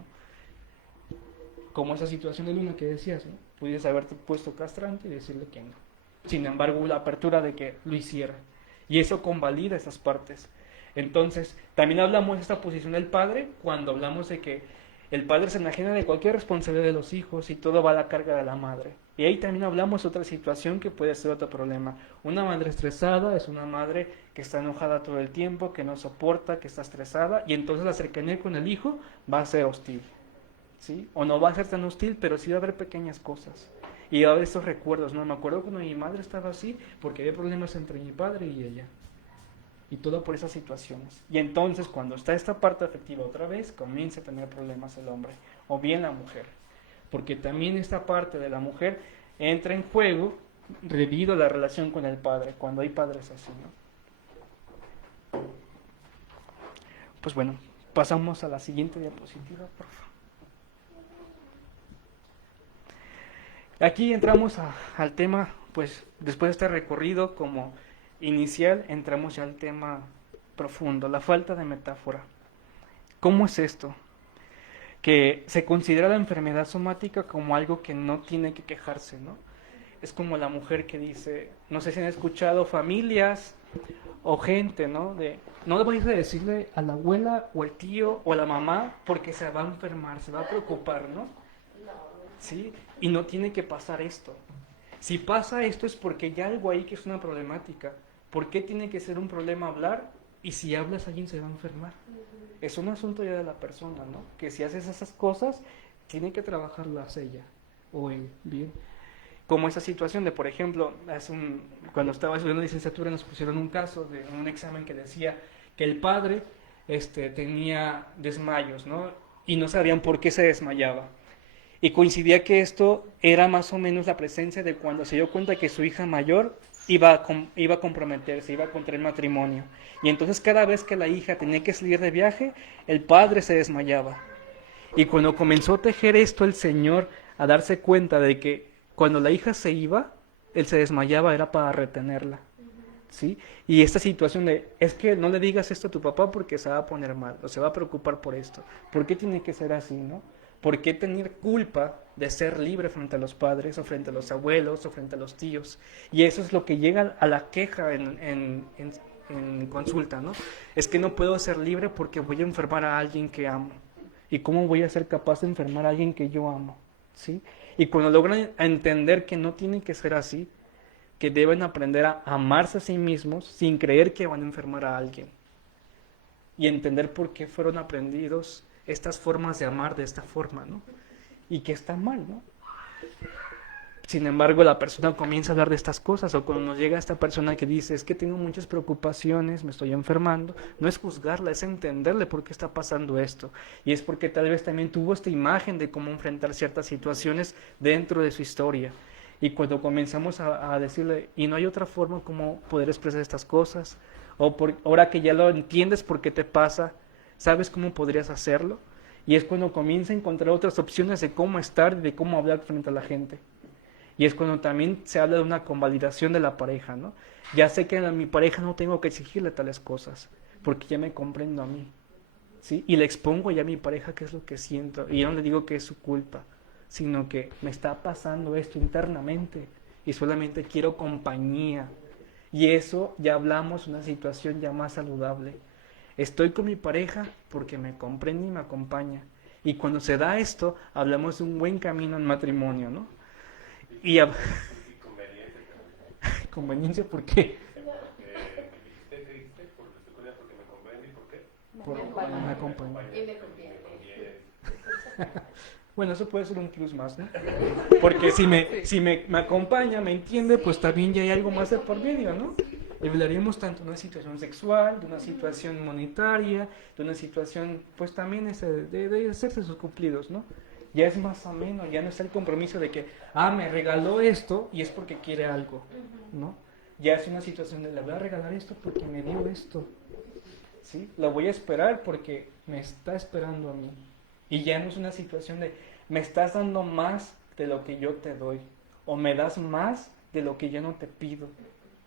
Como esa situación de Luna que decías, ¿no? Pudieras haberte puesto castrante y decirle que no. Sin embargo, hubo la apertura de que lo hiciera. Y eso convalida esas partes. Entonces, también hablamos de esta posición del padre cuando hablamos de que el padre se enajena de cualquier responsabilidad de los hijos y todo va a la carga de la madre. Y ahí también hablamos de otra situación que puede ser otro problema. Una madre estresada es una madre que está enojada todo el tiempo, que no soporta, que está estresada, y entonces la cercanía con el hijo va a ser hostil, ¿sí? O no va a ser tan hostil, pero sí va a haber pequeñas cosas. Y va a haber estos recuerdos, ¿no? Me acuerdo cuando mi madre estaba así porque había problemas entre mi padre y ella. Y todo por esas situaciones. Y entonces cuando está esta parte afectiva otra vez, comienza a tener problemas el hombre, o bien la mujer. Porque también esta parte de la mujer entra en juego debido a la relación con el padre, cuando hay padres así, ¿no? Pues bueno, pasamos a la siguiente diapositiva, por favor. Aquí entramos al tema, pues después de este recorrido como inicial, entramos ya al tema profundo, la falta de metáfora. ¿Cómo es esto? Que se considera la enfermedad somática como algo que no tiene que quejarse, ¿no? Es como la mujer que dice, no sé si han escuchado familias o gente, ¿no? No le vais a decirle a la abuela o al tío o a la mamá porque se va a enfermar, se va a preocupar, ¿no? ¿Sí? Y no tiene que pasar esto. Si pasa esto es porque hay algo ahí que es una problemática. ¿Por qué tiene que ser un problema hablar? Y si hablas alguien se va a enfermar. Es un asunto ya de la persona, ¿no? Que si haces esas cosas, tiene que trabajarlas ella o él, ¿bien? Como esa situación de, por ejemplo, cuando estaba estudiando licenciatura nos pusieron un caso de un examen que decía que el padre tenía desmayos, ¿no? Y no sabían por qué se desmayaba. Y coincidía que esto era más o menos la presencia de cuando se dio cuenta que su hija mayor iba a comprometerse, iba a contraer matrimonio. Y entonces cada vez que la hija tenía que salir de viaje, el padre se desmayaba. Y cuando comenzó a tejer esto el Señor, a darse cuenta de que cuando la hija se iba, él se desmayaba, era para retenerla, ¿sí? Y esta situación de, es que no le digas esto a tu papá porque se va a poner mal, o se va a preocupar por esto. ¿Por qué tiene que ser así, no? ¿Por qué tener culpa de ser libre frente a los padres, o frente a los abuelos, o frente a los tíos? Y eso es lo que llega a la queja en consulta, ¿no? Es que no puedo ser libre porque voy a enfermar a alguien que amo. ¿Y cómo voy a ser capaz de enfermar a alguien que yo amo? ¿Sí? Y cuando logran entender que no tiene que ser así, que deben aprender a amarse a sí mismos sin creer que van a enfermar a alguien. Y entender por qué fueron aprendidos estas formas de amar de esta forma, ¿no? Y que está mal, ¿no? Sin embargo, la persona comienza a hablar de estas cosas, o cuando nos llega esta persona que dice, es que tengo muchas preocupaciones, me estoy enfermando, no es juzgarla, es entenderle por qué está pasando esto. Y es porque tal vez también tuvo esta imagen de cómo enfrentar ciertas situaciones dentro de su historia. Y cuando comenzamos a decirle, y no hay otra forma como poder expresar estas cosas, o ahora que ya lo entiendes por qué te pasa, ¿sabes cómo podrías hacerlo? Y es cuando comienza a encontrar otras opciones de cómo estar y de cómo hablar frente a la gente. Y es cuando también se habla de una convalidación de la pareja, ¿no? Ya sé que a mi pareja no tengo que exigirle tales cosas, porque ya me comprendo a mí, ¿sí? Y le expongo ya a mi pareja qué es lo que siento, y yo no le digo que es su culpa, sino que me está pasando esto internamente, y solamente quiero compañía. Y eso ya hablamos de una situación ya más saludable. Estoy con mi pareja porque me comprende y me acompaña. Y cuando se da esto, hablamos de un buen camino en matrimonio, ¿no? Y Conveniente también. ¿Conveniencia por qué? Porque dijiste triste cuando me acompaña. Y me conviene. Bueno, eso puede ser un plus más, ¿no? Porque si me acompaña, me entiende, pues también ya hay algo más de por medio, ¿no? Y hablaríamos tanto de una situación sexual, de una situación monetaria, de una situación, pues también de hacerse sus cumplidos, ¿no? Ya es más ameno, ya no está el compromiso de que, me regaló esto y es porque quiere algo, ¿no? Ya es una situación de, le voy a regalar esto porque me dio esto, ¿sí? La voy a esperar porque me está esperando a mí. Y ya no es una situación de, me estás dando más de lo que yo te doy, o me das más de lo que yo no te pido,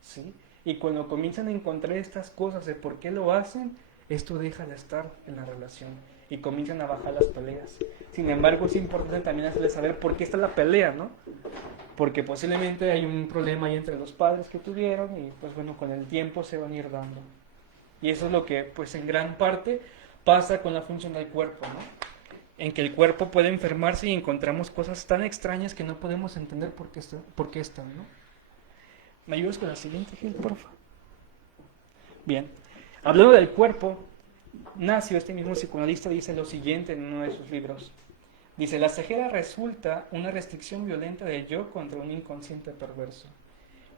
¿sí? Y cuando comienzan a encontrar estas cosas de por qué lo hacen, esto deja de estar en la relación y comienzan a bajar las peleas. Sin embargo, es importante también hacerles saber por qué está la pelea, ¿no? Porque posiblemente hay un problema ahí entre los padres que tuvieron y pues bueno, con el tiempo se van a ir dando. Y eso es lo que pues en gran parte pasa con la función del cuerpo, ¿no? En que el cuerpo puede enfermarse y encontramos cosas tan extrañas que no podemos entender por qué están, ¿no? ¿Me ayudas con la siguiente, Gil, por favor? Bien. Hablando del cuerpo, Nacio, este mismo psicoanalista, dice lo siguiente en uno de sus libros. Dice, la cejera resulta una restricción violenta del yo contra un inconsciente perverso.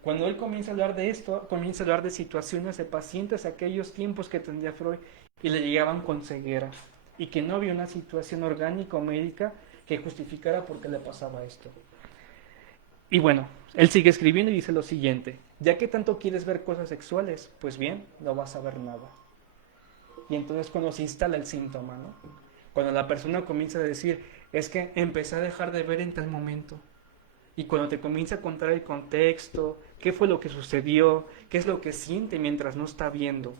Cuando él comienza a hablar de esto, comienza a hablar de situaciones de pacientes, aquellos tiempos que tendría Freud y le llegaban con ceguera, y que no había una situación orgánica o médica que justificara por qué le pasaba esto. Y bueno, él sigue escribiendo y dice lo siguiente, ya que tanto quieres ver cosas sexuales, pues bien, no vas a ver nada. Y entonces cuando se instala el síntoma, ¿no? Cuando la persona comienza a decir, es que empecé a dejar de ver en tal momento. Y cuando te comienza a contar el contexto, qué fue lo que sucedió, qué es lo que siente mientras no está viendo.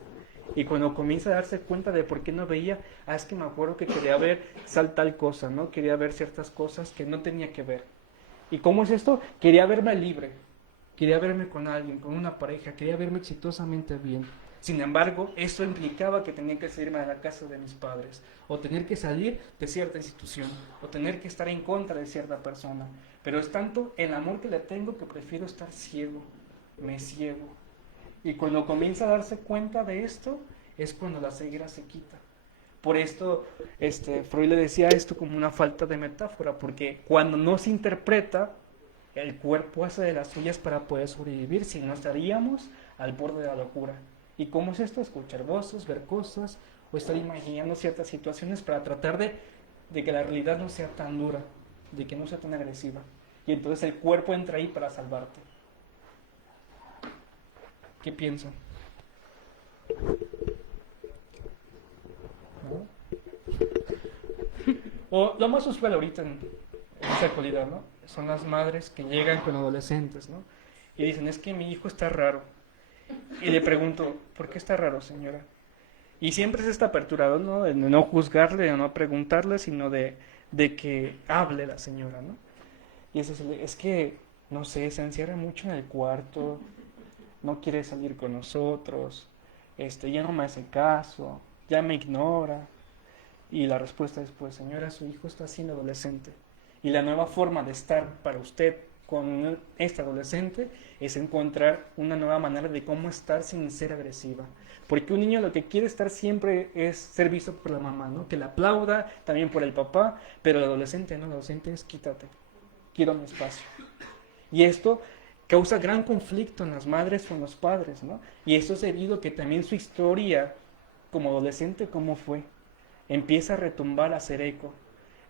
Y cuando comienza a darse cuenta de por qué no veía, es que me acuerdo que quería ver tal cosa, ¿no? Quería ver ciertas cosas que no tenía que ver. ¿Y cómo es esto? Quería verme libre, quería verme con alguien, con una pareja, quería verme exitosamente bien. Sin embargo, eso implicaba que tenía que salirme de la casa de mis padres, o tener que salir de cierta institución, o tener que estar en contra de cierta persona. Pero es tanto el amor que le tengo que prefiero estar ciego, me ciego. Y cuando comienza a darse cuenta de esto, es cuando la ceguera se quita. Por esto, Freud le decía esto como una falta de metáfora, porque cuando no se interpreta, el cuerpo hace de las suyas para poder sobrevivir, si no estaríamos al borde de la locura. ¿Y cómo es esto? Escuchar voces, ver cosas, o estar imaginando ciertas situaciones para tratar de que la realidad no sea tan dura, de que no sea tan agresiva. Y entonces el cuerpo entra ahí para salvarte. ¿Qué piensan? ¿No? O lo más usual ahorita en esta actualidad, ¿no? Son las madres que llegan con adolescentes, ¿no? Y dicen, es que mi hijo está raro. Y le pregunto, ¿por qué está raro, señora? Y siempre es esta apertura, ¿no? De no juzgarle, de no preguntarle, sino de que hable la señora, ¿no? Y es que, no sé, se encierra mucho en el cuarto, no quiere salir con nosotros, ya no me hace caso, ya me ignora. Y la respuesta es, pues señora, su hijo está siendo adolescente. Y la nueva forma de estar para usted con este adolescente es encontrar una nueva manera de cómo estar sin ser agresiva. Porque un niño lo que quiere estar siempre es ser visto por la mamá, ¿no? Que le aplauda, también por el papá, pero el adolescente no, el adolescente es quítate, quiero mi espacio. Y esto causa gran conflicto en las madres o en los padres, ¿no? Y esto es debido a que también su historia como adolescente, ¿cómo fue? Empieza a retumbar, a hacer eco.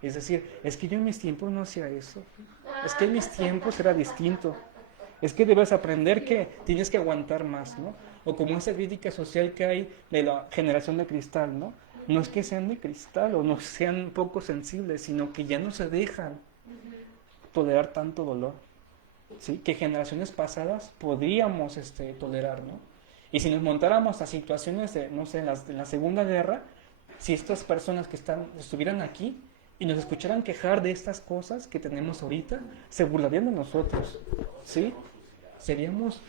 Es decir, es que yo en mis tiempos no hacía eso. Es que en mis tiempos era distinto. Es que debes aprender que tienes que aguantar más, ¿no? O como esa crítica social que hay de la generación de cristal, ¿no? No es que sean de cristal o no sean poco sensibles, sino que ya no se dejan tolerar tanto dolor, ¿sí? Que generaciones pasadas podíamos tolerar, ¿no? Y si nos montáramos a situaciones de, no sé, en la Segunda Guerra, si estas personas que estuvieran aquí y nos escucharan quejar de estas cosas que tenemos ahorita, se burlarían de nosotros, ¿sí? Seríamos,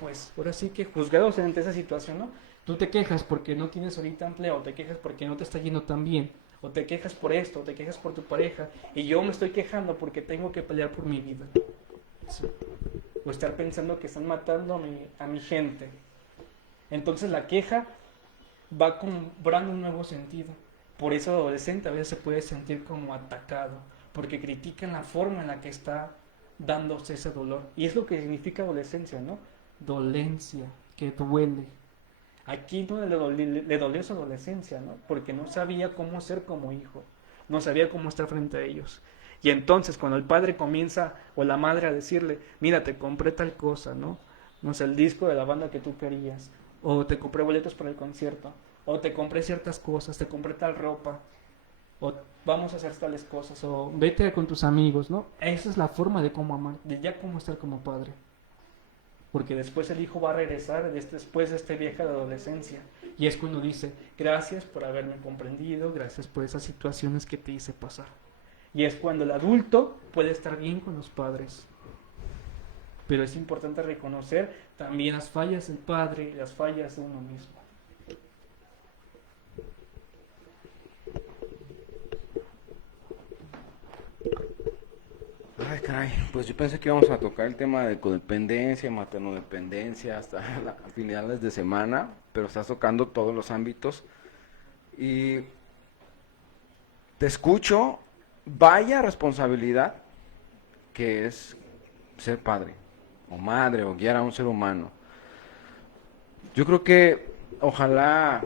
pues, ahora sí que juzgados ante esa situación, ¿no? Tú te quejas porque no tienes ahorita empleo, te quejas porque no te está yendo tan bien, o te quejas por esto, o te quejas por tu pareja, y yo me estoy quejando porque tengo que pelear por mi vida, ¿sí? O estar pensando que están matando a mi gente. Entonces la queja va cobrando un nuevo sentido. Por eso el adolescente a veces se puede sentir como atacado, porque critican la forma en la que está dándose ese dolor. Y es lo que significa adolescencia, ¿no? Dolencia, que duele. Aquí no le dolió su adolescencia, ¿no? Porque no sabía cómo ser como hijo, no sabía cómo estar frente a ellos. Y entonces cuando el padre comienza, o la madre, a decirle, mira, te compré tal cosa, ¿no? No sé, el disco de la banda que tú querías, o te compré boletos para el concierto, o te compré ciertas cosas, te compré tal ropa, o vamos a hacer tales cosas, o vete con tus amigos, ¿no? Esa es la forma de cómo amar, de ya cómo estar como padre. Porque después el hijo va a regresar después de esta vieja de adolescencia. Y es cuando dice, gracias por haberme comprendido, gracias por esas situaciones que te hice pasar. Y es cuando el adulto puede estar bien con los padres. Pero es importante reconocer también las fallas del padre y las fallas de uno mismo. Ay, caray, pues yo pensé que íbamos a tocar el tema de codependencia, maternodependencia, hasta a finales de semana, pero estás tocando todos los ámbitos. Y te escucho, vaya responsabilidad que es ser padre, o madre, o guiar a un ser humano. Yo creo que ojalá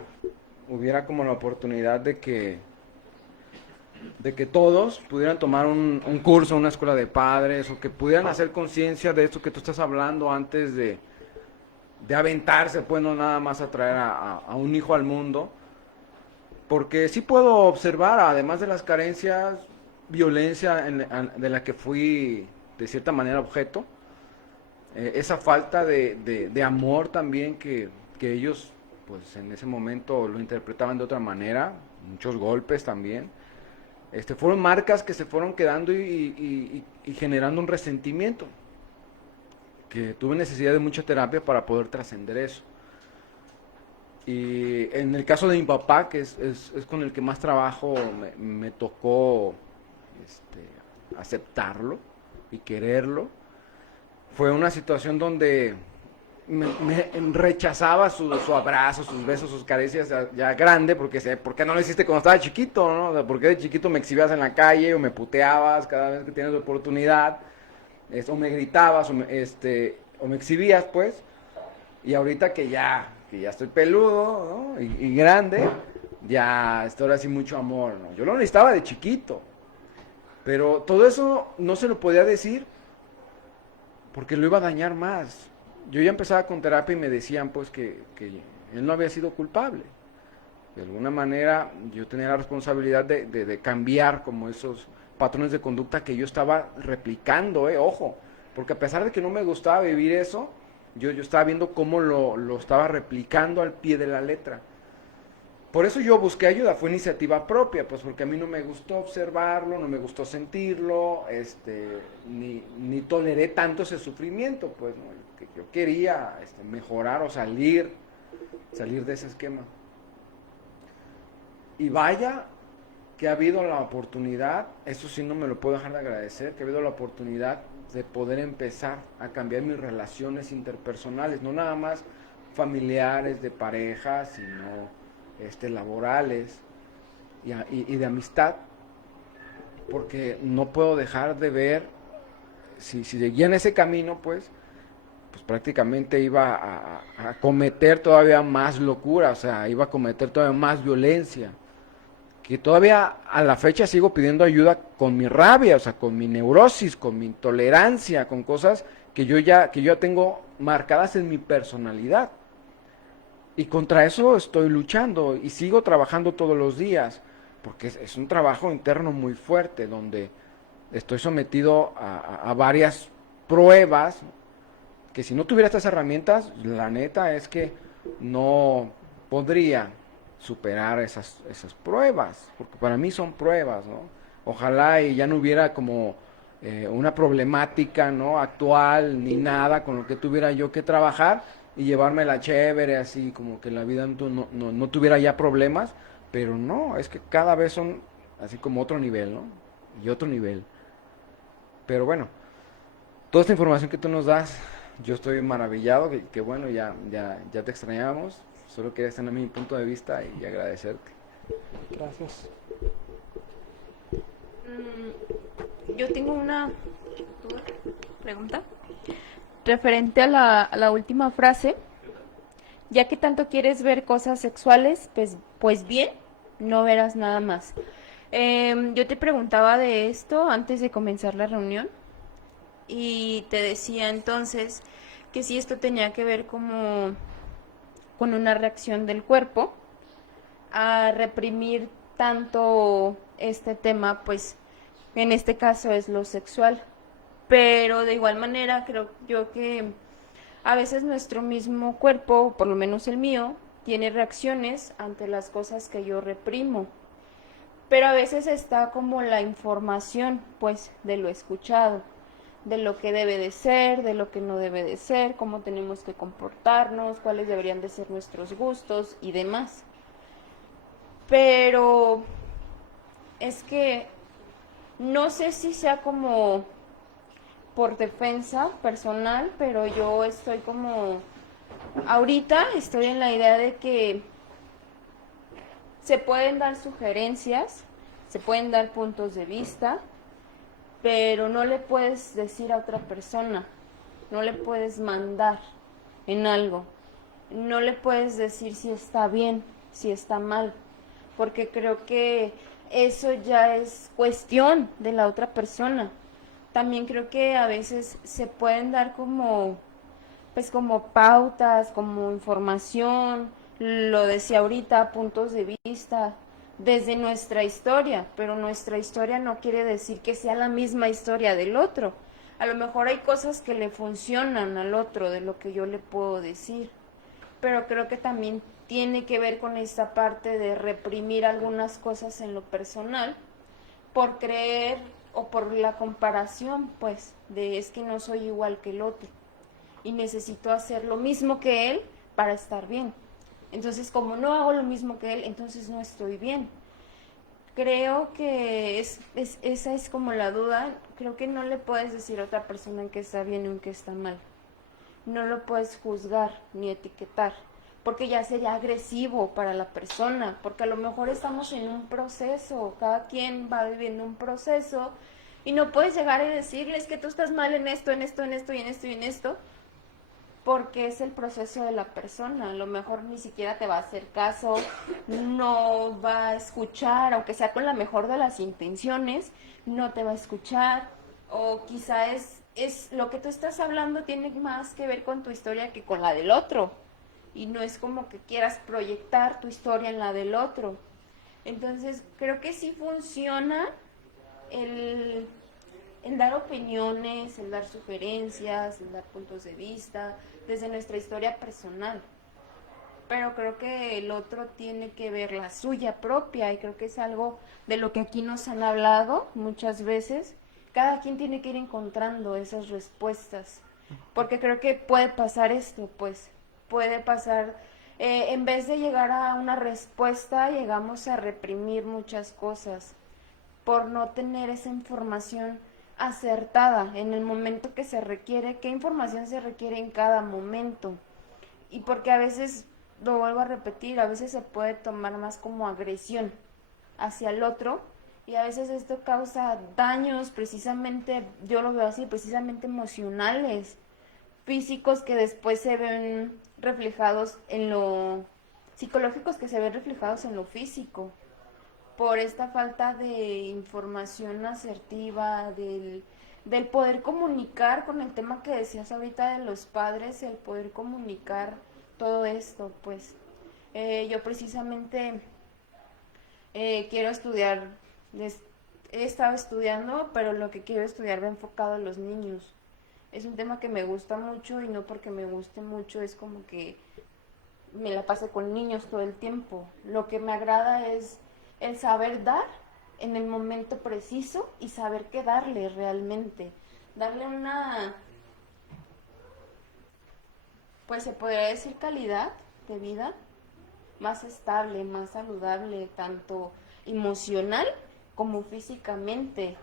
hubiera como la oportunidad de que todos pudieran tomar un curso, una escuela de padres, o que pudieran hacer conciencia de esto que tú estás hablando antes de aventarse, pues no nada más a traer a un hijo al mundo. Porque sí puedo observar, además de las carencias, violencia de la que fui de cierta manera objeto, esa falta de amor también que ellos pues en ese momento lo interpretaban de otra manera, muchos golpes también. Fueron marcas que se fueron quedando y generando un resentimiento, que tuve necesidad de mucha terapia para poder trascender eso. Y en el caso de mi papá, que es con el que más trabajo, me tocó aceptarlo y quererlo. Fue una situación donde me rechazaba su abrazo, sus besos, sus caricias ya grande, porque ¿por qué no lo hiciste cuando estaba chiquito? ¿No? O sea, ¿por qué de chiquito me exhibías en la calle o me puteabas cada vez que tienes oportunidad? O me gritabas o me exhibías, pues. Y ahorita que ya estoy peludo, ¿no? y grande, ya estoy así mucho amor, ¿no? Yo lo necesitaba de chiquito, pero todo eso no se lo podía decir porque lo iba a dañar más. Yo ya empezaba con terapia y me decían pues que él no había sido culpable. De alguna manera yo tenía la responsabilidad de cambiar como esos patrones de conducta que yo estaba replicando, ojo, porque a pesar de que no me gustaba vivir eso, yo estaba viendo cómo lo estaba replicando al pie de la letra. Por eso yo busqué ayuda, fue iniciativa propia, pues porque a mí no me gustó observarlo, no me gustó sentirlo, ni toleré tanto ese sufrimiento, pues, ¿no? Que yo quería mejorar o salir de ese esquema. Y vaya que ha habido la oportunidad, eso sí no me lo puedo dejar de agradecer, que ha habido la oportunidad de poder empezar a cambiar mis relaciones interpersonales, no nada más familiares, de pareja, sino laborales y de amistad, porque no puedo dejar de ver, si seguía en ese camino, pues prácticamente iba a cometer todavía más locura, o sea, iba a cometer todavía más violencia, que todavía a la fecha sigo pidiendo ayuda con mi rabia, o sea, con mi neurosis, con mi intolerancia, con cosas que yo ya tengo marcadas en mi personalidad. Y contra eso estoy luchando y sigo trabajando todos los días, porque es un trabajo interno muy fuerte, donde estoy sometido a varias pruebas, que si no tuviera estas herramientas, la neta es que no podría superar esas pruebas, porque para mí son pruebas, ¿no? Ojalá y ya no hubiera como una problemática, ¿no?, actual, ni nada con lo que tuviera yo que trabajar y llevármela chévere, así como que la vida no tuviera ya problemas, pero no, es que cada vez son así como otro nivel, ¿no? Y otro nivel. Pero bueno, toda esta información que tú nos das, yo estoy maravillado, que bueno, ya te extrañamos. Solo quería extender mi punto de vista y agradecerte. Gracias. Yo tengo una pregunta referente a la última frase. Ya que tanto quieres ver cosas sexuales, pues bien, no verás nada más. Yo te preguntaba de esto antes de comenzar la reunión y te decía entonces que si esto tenía que ver como con una reacción del cuerpo a reprimir tanto este tema, pues en este caso es lo sexual. Pero de igual manera creo yo que a veces nuestro mismo cuerpo, por lo menos el mío, tiene reacciones ante las cosas que yo reprimo. Pero a veces está como la información, pues, de lo escuchado, de lo que debe de ser, de lo que no debe de ser, cómo tenemos que comportarnos, cuáles deberían de ser nuestros gustos y demás. Pero es que no sé si sea como por defensa personal, pero yo estoy como, ahorita estoy en la idea de que se pueden dar sugerencias, se pueden dar puntos de vista, pero no le puedes decir a otra persona, no le puedes mandar en algo, no le puedes decir si está bien, si está mal, porque creo que eso ya es cuestión de la otra persona. También creo que a veces se pueden dar como, pues como pautas, como información, lo decía ahorita, puntos de vista desde nuestra historia, pero nuestra historia no quiere decir que sea la misma historia del otro. A lo mejor hay cosas que le funcionan al otro de lo que yo le puedo decir, pero creo que también tiene que ver con esta parte de reprimir algunas cosas en lo personal por creer o por la comparación, pues, de es que no soy igual que el otro y necesito hacer lo mismo que él para estar bien. Entonces, como no hago lo mismo que él, entonces no estoy bien. Creo que esa es como la duda. Creo que no le puedes decir a otra persona en que está bien o en que está mal. No lo puedes juzgar ni etiquetar, porque ya sería agresivo para la persona, porque a lo mejor estamos en un proceso, cada quien va viviendo un proceso, y no puedes llegar y decirles que tú estás mal en esto, en esto, en esto y en esto y en esto, porque es el proceso de la persona. A lo mejor ni siquiera te va a hacer caso, no va a escuchar, aunque sea con la mejor de las intenciones, no te va a escuchar, o quizá es lo que tú estás hablando tiene más que ver con tu historia que con la del otro, y no es como que quieras proyectar tu historia en la del otro. Entonces creo que sí funciona el dar opiniones, el dar sugerencias, el dar puntos de vista desde nuestra historia personal. Pero creo que el otro tiene que ver la suya propia, y creo que es algo de lo que aquí nos han hablado muchas veces. Cada quien tiene que ir encontrando esas respuestas, porque creo que puede pasar esto, pues puede pasar, en vez de llegar a una respuesta, llegamos a reprimir muchas cosas por no tener esa información acertada en el momento que se requiere, qué información se requiere en cada momento. Y porque a veces, lo vuelvo a repetir, a veces se puede tomar más como agresión hacia el otro, y a veces esto causa daños precisamente, yo lo veo así, precisamente emocionales, físicos, que después se ven reflejados en lo psicológicos, que se ven reflejados en lo físico, por esta falta de información asertiva, del poder comunicar, con el tema que decías ahorita de los padres, el poder comunicar todo esto. Pues yo precisamente quiero estudiar, he estado estudiando, pero lo que quiero estudiar va enfocado a los niños. Es un tema que me gusta mucho, y no porque me guste mucho es como que me la pase con niños todo el tiempo. Lo que me agrada es el saber dar en el momento preciso y saber qué darle realmente. Darle una, pues se podría decir, calidad de vida más estable, más saludable, tanto emocional como físicamente.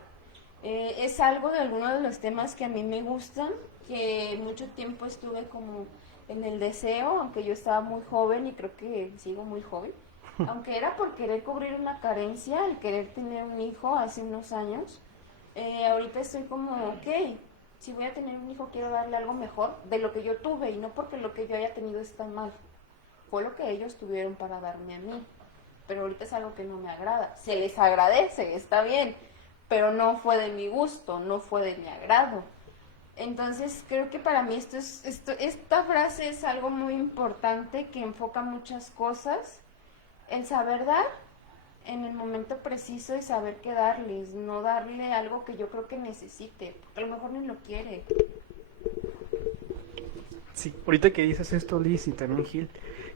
Es algo de algunos de los temas que a mí me gustan, que mucho tiempo estuve como en el deseo, aunque yo estaba muy joven y creo que sigo muy joven, aunque era por querer cubrir una carencia, el querer tener un hijo hace unos años, ahorita estoy como, ok, si voy a tener un hijo quiero darle algo mejor de lo que yo tuve y no porque lo que yo haya tenido está mal, fue lo que ellos tuvieron para darme a mí, pero ahorita es algo que no me agrada, se les agradece, está bien, pero no fue de mi gusto, no fue de mi agrado. Entonces creo que para mí esta frase es algo muy importante que enfoca muchas cosas, el saber dar en el momento preciso y saber qué darles, no darle algo que yo creo que necesite, porque a lo mejor ni lo quiere. Sí, ahorita que dices esto, Liz, y también Gil,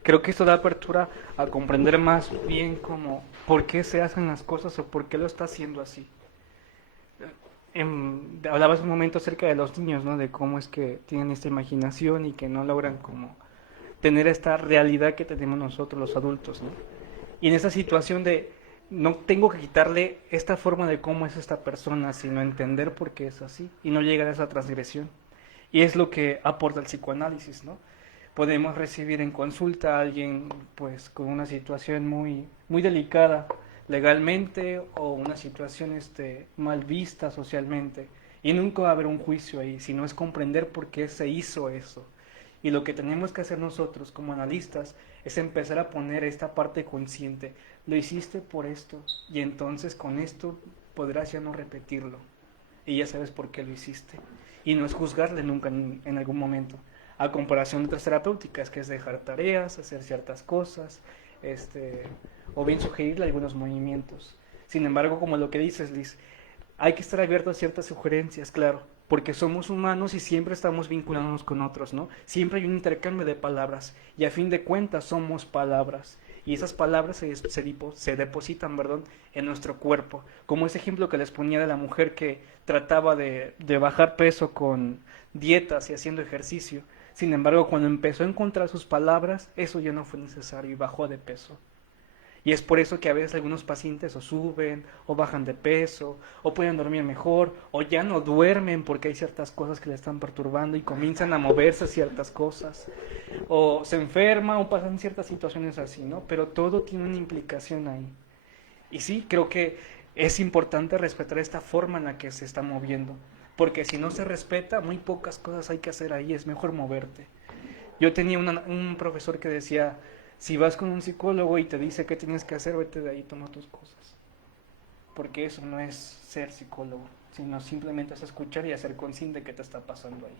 creo que esto da apertura a comprender más bien como por qué se hacen las cosas o por qué lo está haciendo así. Hablabas un momento acerca de los niños, ¿no? De cómo es que tienen esta imaginación y que no logran como tener esta realidad que tenemos nosotros los adultos, ¿no? Y en esa situación de no tengo que quitarle esta forma de cómo es esta persona, sino entender por qué es así y no llegar a esa transgresión. Y es lo que aporta el psicoanálisis, ¿no? Podemos recibir en consulta a alguien pues con una situación muy, muy delicada legalmente o una situación mal vista socialmente y nunca va a haber un juicio ahí, sino es comprender por qué se hizo eso. Y lo que tenemos que hacer nosotros como analistas es empezar a poner esta parte consciente. Lo hiciste por esto y entonces con esto podrás ya no repetirlo. Y ya sabes por qué lo hiciste. Y no es juzgarle nunca en algún momento. A comparación de otras terapéuticas, que es dejar tareas, hacer ciertas cosas, o bien sugerirle algunos movimientos. Sin embargo, como lo que dices, Liz, hay que estar abierto a ciertas sugerencias, claro, porque somos humanos y siempre estamos vinculándonos con otros, ¿no? Siempre hay un intercambio de palabras y a fin de cuentas somos palabras y esas palabras se depositan, perdón, en nuestro cuerpo, como ese ejemplo que les ponía de la mujer que trataba de bajar peso con dietas y haciendo ejercicio. Sin embargo, cuando empezó a encontrar sus palabras, eso ya no fue necesario y bajó de peso. Y es por eso que a veces algunos pacientes o suben, o bajan de peso, o pueden dormir mejor, o ya no duermen porque hay ciertas cosas que le están perturbando y comienzan a moverse ciertas cosas, o se enferma o pasan ciertas situaciones así, ¿no? Pero todo tiene una implicación ahí. Y sí, creo que es importante respetar esta forma en la que se está moviendo, porque si no se respeta, muy pocas cosas hay que hacer ahí, es mejor moverte. Yo tenía un profesor que decía, si vas con un psicólogo y te dice qué tienes que hacer, vete de ahí, toma tus cosas. Porque eso no es ser psicólogo, sino simplemente es escuchar y hacer consciente de qué te está pasando ahí.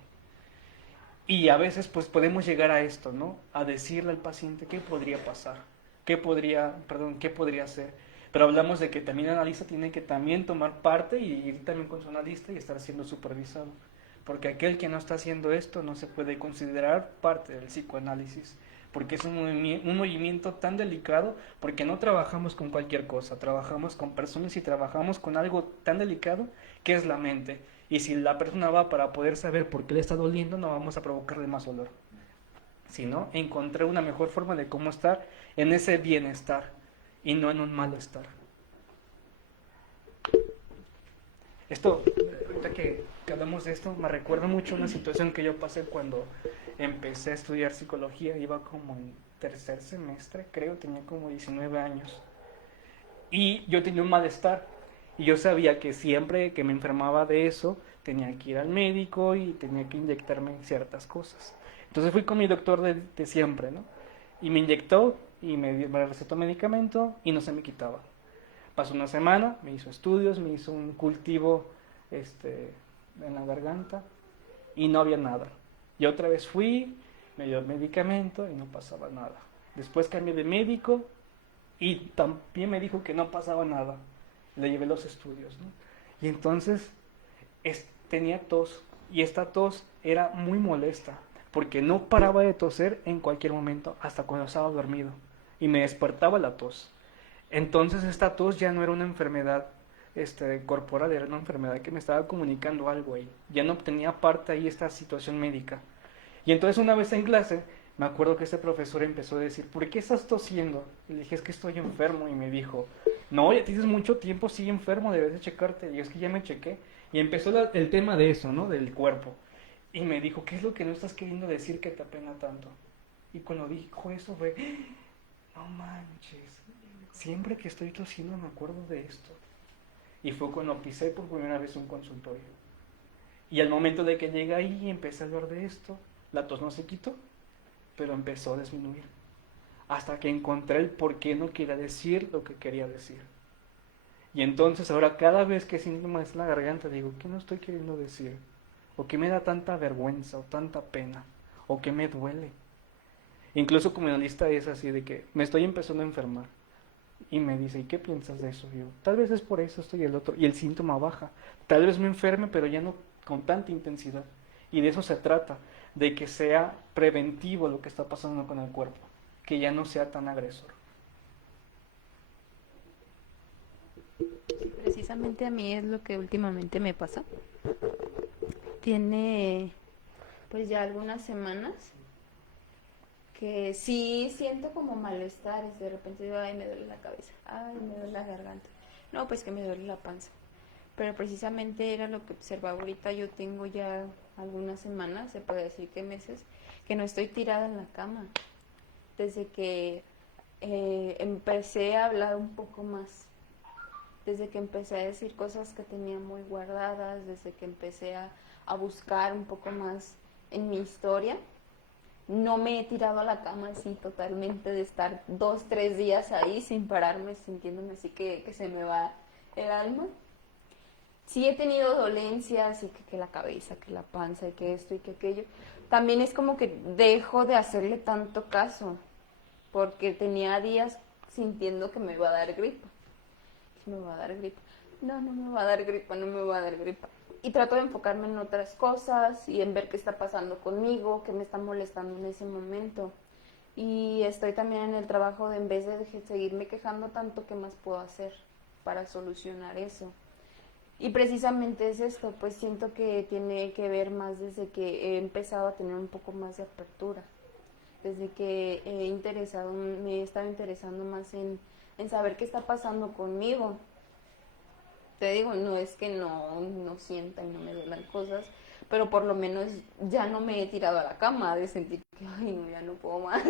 Y a veces pues podemos llegar a esto, ¿no? A decirle al paciente qué podría pasar, qué podría hacer. Pero hablamos de que también el analista tiene que también tomar parte y ir también con su analista y estar siendo supervisado. Porque aquel que no está haciendo esto no se puede considerar parte del psicoanálisis. Porque es un movimiento tan delicado, porque no trabajamos con cualquier cosa, trabajamos con personas y trabajamos con algo tan delicado que es la mente. Y si la persona va para poder saber por qué le está doliendo, no vamos a provocarle más dolor, sino encontrar una mejor forma de cómo estar en ese bienestar y no en un malestar. Esto, ahorita que hablamos de esto, me recuerda mucho una situación que yo pasé cuando empecé a estudiar psicología. Iba como en tercer semestre, creo, tenía como 19 años. Y yo tenía un malestar. Y yo sabía que siempre que me enfermaba de eso, tenía que ir al médico y tenía que inyectarme ciertas cosas. Entonces fui con mi doctor de siempre, ¿no? Y me inyectó y me recetó medicamento y no se me quitaba. Pasó una semana, me hizo estudios, me hizo un cultivo en la garganta y no había nada. Y otra vez fui, me dio medicamento y no pasaba nada. Después cambié de médico y también me dijo que no pasaba nada. Le llevé los estudios, ¿no? Y entonces tenía tos y esta tos era muy molesta porque no paraba de toser en cualquier momento hasta cuando estaba dormido y me despertaba la tos. Entonces esta tos ya no era una enfermedad corporal, era una enfermedad que me estaba comunicando algo ahí. Ya no tenía parte ahí esta situación médica. Y entonces una vez en clase, me acuerdo que este profesor empezó a decir, ¿por qué estás tosiendo? Y le dije, es que estoy enfermo. Y me dijo, no, ya tienes mucho tiempo, sí enfermo, debes de checarte. Y es que ya me chequé. Y empezó el tema de eso, ¿no? Del cuerpo. Y me dijo, ¿qué es lo que no estás queriendo decir que te apena tanto? Y cuando dijo eso fue, no manches, siempre que estoy tosiendo me acuerdo de esto. Y fue cuando pisé por primera vez un consultorio. Y al momento de que llegué ahí y empecé a hablar de esto, la tos no se quitó, pero empezó a disminuir. Hasta que encontré el por qué no quería decir lo que quería decir. Y entonces ahora cada vez que siento más la garganta digo, ¿qué no estoy queriendo decir? ¿O qué me da tanta vergüenza o tanta pena? ¿O qué me duele? Incluso como la lista es así de que me estoy empezando a enfermar. Y me dice, ¿y qué piensas de eso? Y yo, tal vez es por eso, esto y el otro. Y el síntoma baja. Tal vez me enferme, pero ya no con tanta intensidad. Y de eso se trata, de que sea preventivo lo que está pasando con el cuerpo. Que ya no sea tan agresor. Precisamente a mí es lo que últimamente me pasa. Tiene pues ya algunas semanas que sí siento como malestares. De repente digo, ay, me duele la cabeza, ay, me duele la garganta. No, pues que me duele la panza. Pero precisamente era lo que observaba ahorita. Yo tengo ya algunas semanas, se puede decir que meses, que no estoy tirada en la cama. Desde que empecé a hablar un poco más, desde que empecé a decir cosas que tenía muy guardadas, desde que empecé a buscar un poco más en mi historia, no me he tirado a la cama así totalmente de estar 2, 3 días ahí sin pararme, sintiéndome así que se me va el alma. Sí he tenido dolencias y que la cabeza, que la panza y que esto y que aquello. También es como que dejo de hacerle tanto caso, porque tenía días sintiendo que me iba a dar gripa. Me va a dar gripa. No, no me va a dar gripa, no me va a dar gripa. Y trato de enfocarme en otras cosas y en ver qué está pasando conmigo, qué me está molestando en ese momento. Y estoy también en el trabajo de, en vez de seguirme quejando tanto, ¿qué más puedo hacer para solucionar eso? Y precisamente es esto, pues siento que tiene que ver más desde que he empezado a tener un poco más de apertura. Desde que me he estado interesando más en saber qué está pasando conmigo. Te digo, no es que no sienta y no me duelan cosas, pero por lo menos ya no me he tirado a la cama de sentir que, ay, no, ya no puedo más,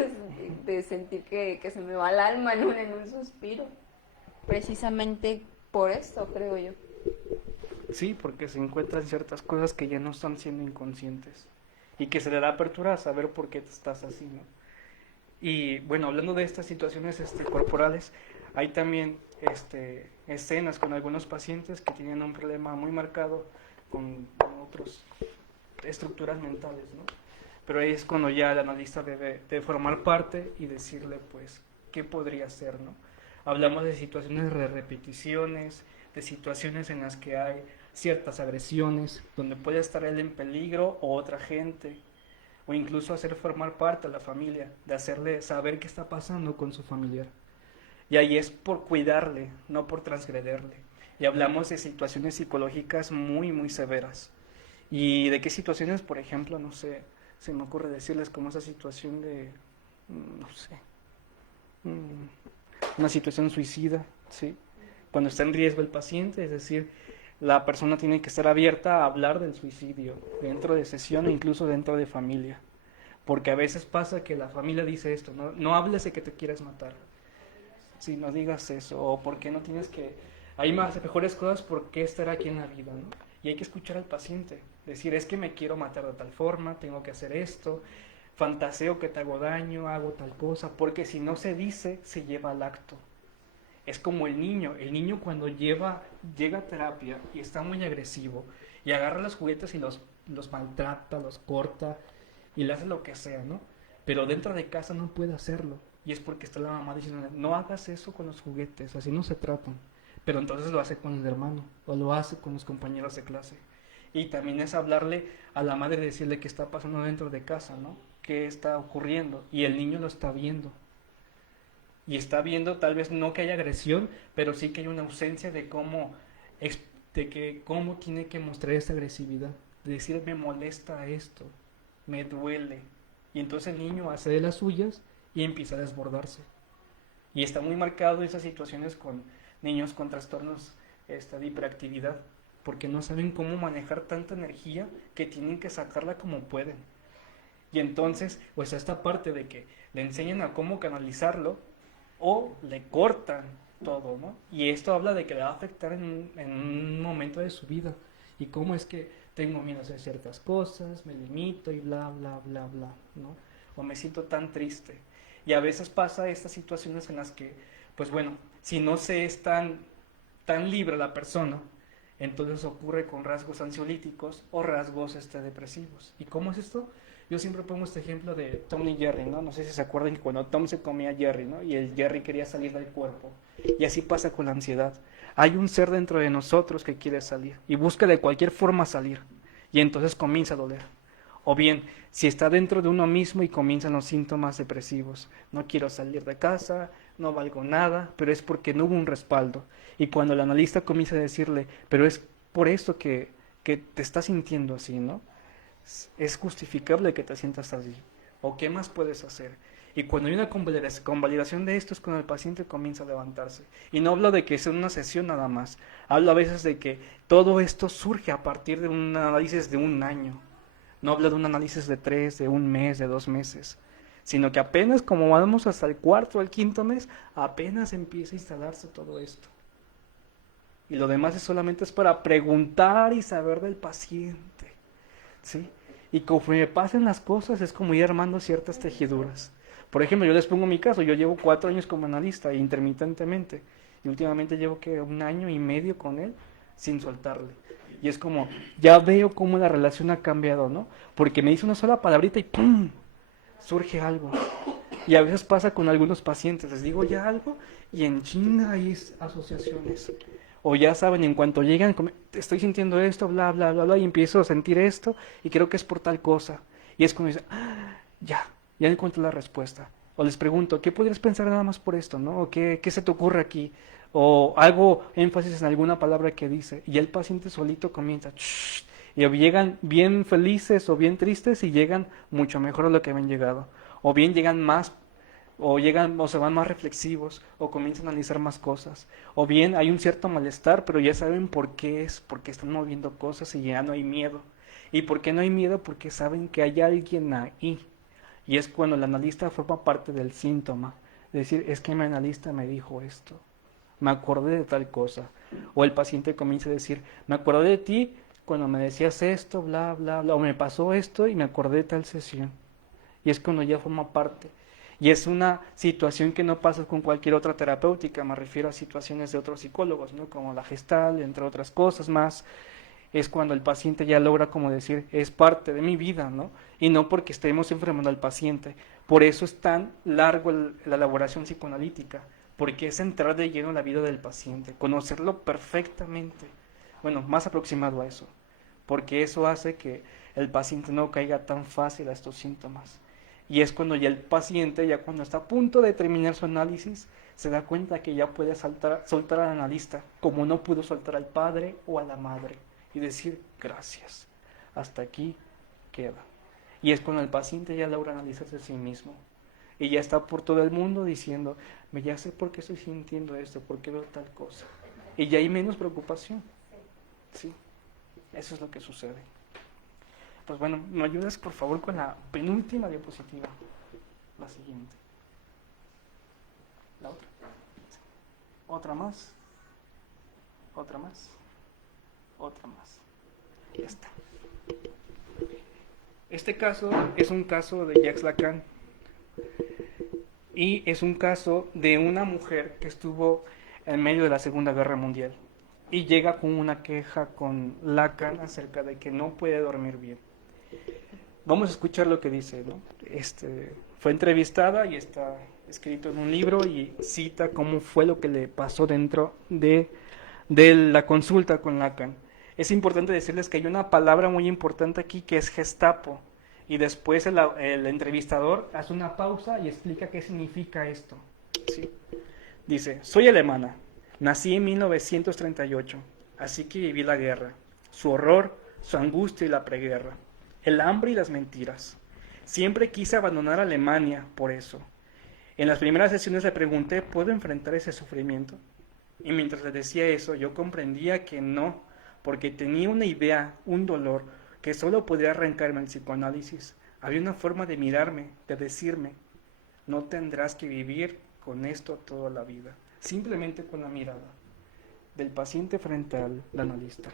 de sentir que se me va el alma en un suspiro. Precisamente por esto, creo yo. Sí, porque se encuentran ciertas cosas que ya no están siendo inconscientes. Y que se le da apertura a saber por qué te estás así, ¿no? Y bueno, hablando de estas situaciones corporales, hay también escenas con algunos pacientes que tienen un problema muy marcado con otras estructuras mentales, ¿no? Pero ahí es cuando ya el analista debe de formar parte y decirle, pues, qué podría ser, ¿no? Hablamos de situaciones de repeticiones, de situaciones en las que hay ciertas agresiones, donde puede estar él en peligro o otra gente, o incluso hacer formar parte de la familia, de hacerle saber qué está pasando con su familiar. Y ahí es por cuidarle, no por transgrederle. Y hablamos de situaciones psicológicas muy, muy severas. ¿Y de qué situaciones, por ejemplo? No sé, se me ocurre decirles como esa situación de, no sé, una situación suicida, ¿sí? Cuando está en riesgo el paciente, es decir, la persona tiene que estar abierta a hablar del suicidio dentro de sesión e incluso dentro de familia. Porque a veces pasa que la familia dice esto, no hables de que te quieres matar. Si no digas eso, o por qué no tienes que... Hay mejores cosas por qué estar aquí en la vida, ¿no? Y hay que escuchar al paciente, decir, es que me quiero matar de tal forma, tengo que hacer esto, fantaseo que te hago daño, hago tal cosa, porque si no se dice, se lleva al acto. Es como el niño cuando llega a terapia y está muy agresivo y agarra los juguetes y los maltrata, los corta y le hace lo que sea, ¿no? Pero dentro de casa no puede hacerlo y es porque está la mamá diciendo, no hagas eso con los juguetes, así no se tratan. Pero entonces lo hace con el hermano o lo hace con los compañeros de clase. Y también es hablarle a la madre y decirle qué está pasando dentro de casa, ¿no? ¿Qué está ocurriendo? Y el niño lo está viendo. Y está viendo tal vez no que haya agresión, pero sí que hay una ausencia de cómo tiene que mostrar esa agresividad. De decir, me molesta esto, me duele. Y entonces el niño hace de las suyas y empieza a desbordarse. Y está muy marcado esas situaciones con niños con trastornos de hiperactividad, porque no saben cómo manejar tanta energía que tienen que sacarla como pueden. Y entonces, pues esta parte de que le enseñan a cómo canalizarlo o le cortan todo, ¿no? Y esto habla de que le va a afectar en un momento de su vida. Y cómo es que tengo miedo a hacer ciertas cosas, me limito y bla, bla, bla, bla, ¿no? O me siento tan triste. Y a veces pasa estas situaciones en las que, pues bueno, si no se es tan libre la persona, entonces ocurre con rasgos ansiolíticos o rasgos depresivos. ¿Y cómo es esto? Yo siempre pongo este ejemplo de Tom y Jerry, ¿no? No sé si se acuerdan que cuando Tom se comía a Jerry, ¿no? Y el Jerry quería salir del cuerpo. Y así pasa con la ansiedad. Hay un ser dentro de nosotros que quiere salir y busca de cualquier forma salir. Y entonces comienza a doler. O bien, si está dentro de uno mismo y comienzan los síntomas depresivos. No quiero salir de casa, no valgo nada, pero es porque no hubo un respaldo. Y cuando el analista comienza a decirle, pero es por esto que te estás sintiendo así, ¿no? Es justificable que te sientas así. ¿O qué más puedes hacer? Y cuando hay una convalidación de esto es cuando el paciente comienza a levantarse. Y no hablo de que sea una sesión nada más. Hablo a veces de que todo esto surge a partir de un análisis de un año. No hablo de un análisis de 3, de un mes, de 2 meses. Sino que apenas como vamos hasta el 4 o el 5 mes, apenas empieza a instalarse todo esto. Y lo demás solamente es para preguntar y saber del paciente. ¿Sí? Y conforme pasen las cosas es como ir armando ciertas tejiduras. Por ejemplo, yo les pongo mi caso, yo llevo 4 años como analista intermitentemente y últimamente llevo que 1 año y medio con él sin soltarle. Y es como, ya veo cómo la relación ha cambiado, ¿no? Porque me dice una sola palabrita y ¡pum! Surge algo. Y a veces pasa con algunos pacientes, les digo ya algo y en chinga hay asociaciones. O ya saben, en cuanto llegan, estoy sintiendo esto, bla, bla, bla, bla, y empiezo a sentir esto, y creo que es por tal cosa. Y es cuando dicen, ya encuentro la respuesta. O les pregunto, ¿qué podrías pensar nada más por esto, no? ¿O qué se te ocurre aquí? O hago énfasis en alguna palabra que dice, y el paciente solito comienza, y llegan bien felices o bien tristes, y llegan mucho mejor a lo que habían llegado. O bien llegan más o se van más reflexivos, o comienzan a analizar más cosas, o bien hay un cierto malestar, pero ya saben por qué es, porque están moviendo cosas y ya no hay miedo. ¿Y por qué no hay miedo? Porque saben que hay alguien ahí, y es cuando el analista forma parte del síntoma, decir, es que mi analista me dijo esto, me acordé de tal cosa, o el paciente comienza a decir, me acordé de ti cuando me decías esto, bla, bla, bla, o me pasó esto y me acordé de tal sesión, y es cuando ya forma parte. Y es una situación que no pasa con cualquier otra terapéutica, me refiero a situaciones de otros psicólogos, ¿no? Como la Gestalt, entre otras cosas más. Es cuando el paciente ya logra como decir, es parte de mi vida, ¿no? Y no porque estemos enfermando al paciente. Por eso es tan largo la elaboración psicoanalítica, porque es entrar de lleno en la vida del paciente, conocerlo perfectamente, bueno, más aproximado a eso, porque eso hace que el paciente no caiga tan fácil a estos síntomas. Y es cuando ya el paciente, ya cuando está a punto de terminar su análisis, se da cuenta que ya puede soltar al analista, como no pudo soltar al padre o a la madre, y decir, gracias, hasta aquí queda. Y es cuando el paciente ya logra analizarse a sí mismo, y ya está por todo el mundo diciendo, ya sé por qué estoy sintiendo esto, por qué veo tal cosa. Y ya hay menos preocupación. Sí, eso es lo que sucede. Pues bueno, ¿me ayudas por favor con la penúltima diapositiva? La siguiente. La otra. Otra más. Otra más. Otra más. Ya está. Este caso es un caso de Jacques Lacan. Y es un caso de una mujer que estuvo en medio de la Segunda Guerra Mundial. Y llega con una queja con Lacan acerca de que no puede dormir bien. Vamos a escuchar lo que dice, ¿no? Fue entrevistada y está escrito en un libro y cita cómo fue lo que le pasó dentro de la consulta con Lacan. Es importante decirles que hay una palabra muy importante aquí que es Gestapo, y después el entrevistador hace una pausa y explica qué significa esto. ¿Sí? Dice, soy alemana, nací en 1938, así que viví la guerra, su horror, su angustia y la preguerra. El hambre y las mentiras. Siempre quise abandonar Alemania por eso. En las primeras sesiones le pregunté, ¿puedo enfrentar ese sufrimiento? Y mientras le decía eso, yo comprendía que no, porque tenía una idea, un dolor, que solo podía arrancarme el psicoanálisis. Había una forma de mirarme, de decirme, no tendrás que vivir con esto toda la vida, simplemente con la mirada del paciente frente al analista.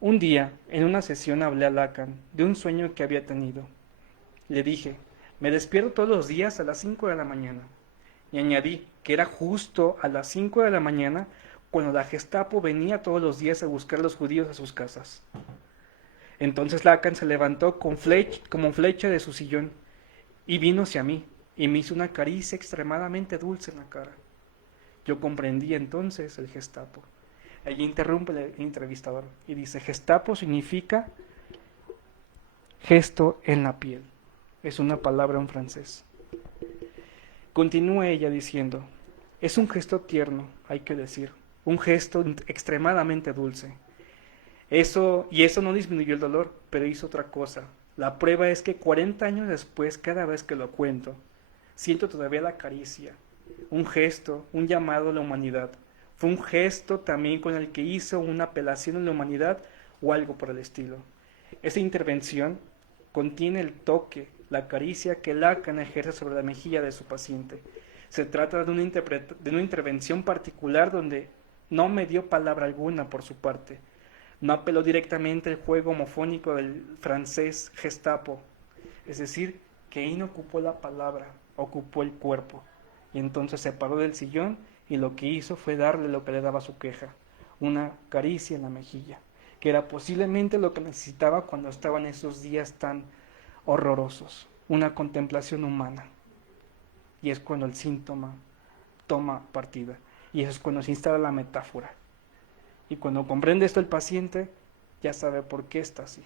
Un día, en una sesión, hablé a Lacan de un sueño que había tenido. Le dije, me despierto todos los días a las 5 de la mañana. Y añadí que era justo a las 5 de la mañana cuando la Gestapo venía todos los días a buscar a los judíos a sus casas. Entonces Lacan se levantó como flecha de su sillón y vino hacia mí y me hizo una caricia extremadamente dulce en la cara. Yo comprendí entonces el Gestapo. Allí interrumpe el entrevistador y dice, Gestapo significa gesto en la piel. Es una palabra en francés. Continúa ella diciendo, es un gesto tierno, hay que decir, un gesto extremadamente dulce. Eso no disminuyó el dolor, pero hizo otra cosa. La prueba es que 40 años después, cada vez que lo cuento, siento todavía la caricia, un gesto, un llamado a la humanidad. Fue un gesto también con el que hizo una apelación a la humanidad o algo por el estilo. Esa intervención contiene el toque, la caricia que Lacan ejerce sobre la mejilla de su paciente. Se trata de una intervención particular donde no me dio palabra alguna por su parte. No apeló directamente al juego homofónico del francés Gestapo. Es decir, que ahí no ocupó la palabra, ocupó el cuerpo. Y entonces se paró del sillón y lo que hizo fue darle lo que le daba su queja, una caricia en la mejilla, que era posiblemente lo que necesitaba cuando estaba en esos días tan horrorosos, una contemplación humana. Y es cuando el síntoma toma partida, y eso es cuando se instala la metáfora. Y cuando comprende esto el paciente, ya sabe por qué está así.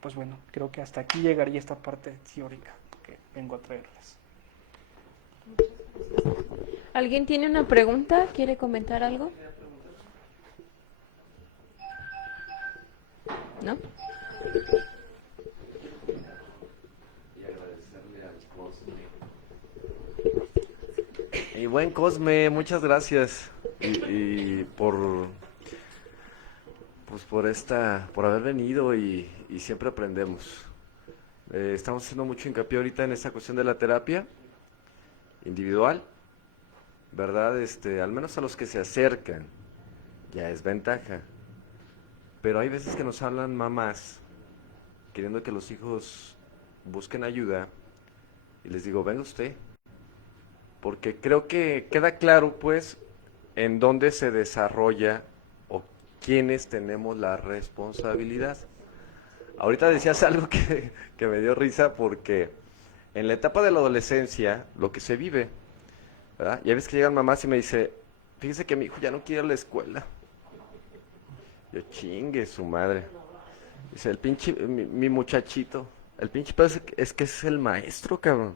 Pues bueno, creo que hasta aquí llegaría esta parte teórica que vengo a traerles. ¿Alguien tiene una pregunta? ¿Quiere comentar algo? ¿No? Y buen Cosme, muchas gracias y por haber venido y siempre aprendemos. Estamos haciendo mucho hincapié ahorita en esta cuestión de la terapia individual, ¿verdad? Al menos a los que se acercan, ya es ventaja. Pero hay veces que nos hablan mamás queriendo que los hijos busquen ayuda y les digo, venga usted, porque creo que queda claro pues en dónde se desarrolla o quiénes tenemos la responsabilidad. Ahorita decías algo que me dio risa porque en la etapa de la adolescencia lo que se vive, ¿verdad? Y hay veces que llegan mamás y me dice, fíjese que mi hijo ya no quiere ir a la escuela. Yo, chingue su madre. Dice, el pinche, mi muchachito, el pinche pedo es que es el maestro, cabrón.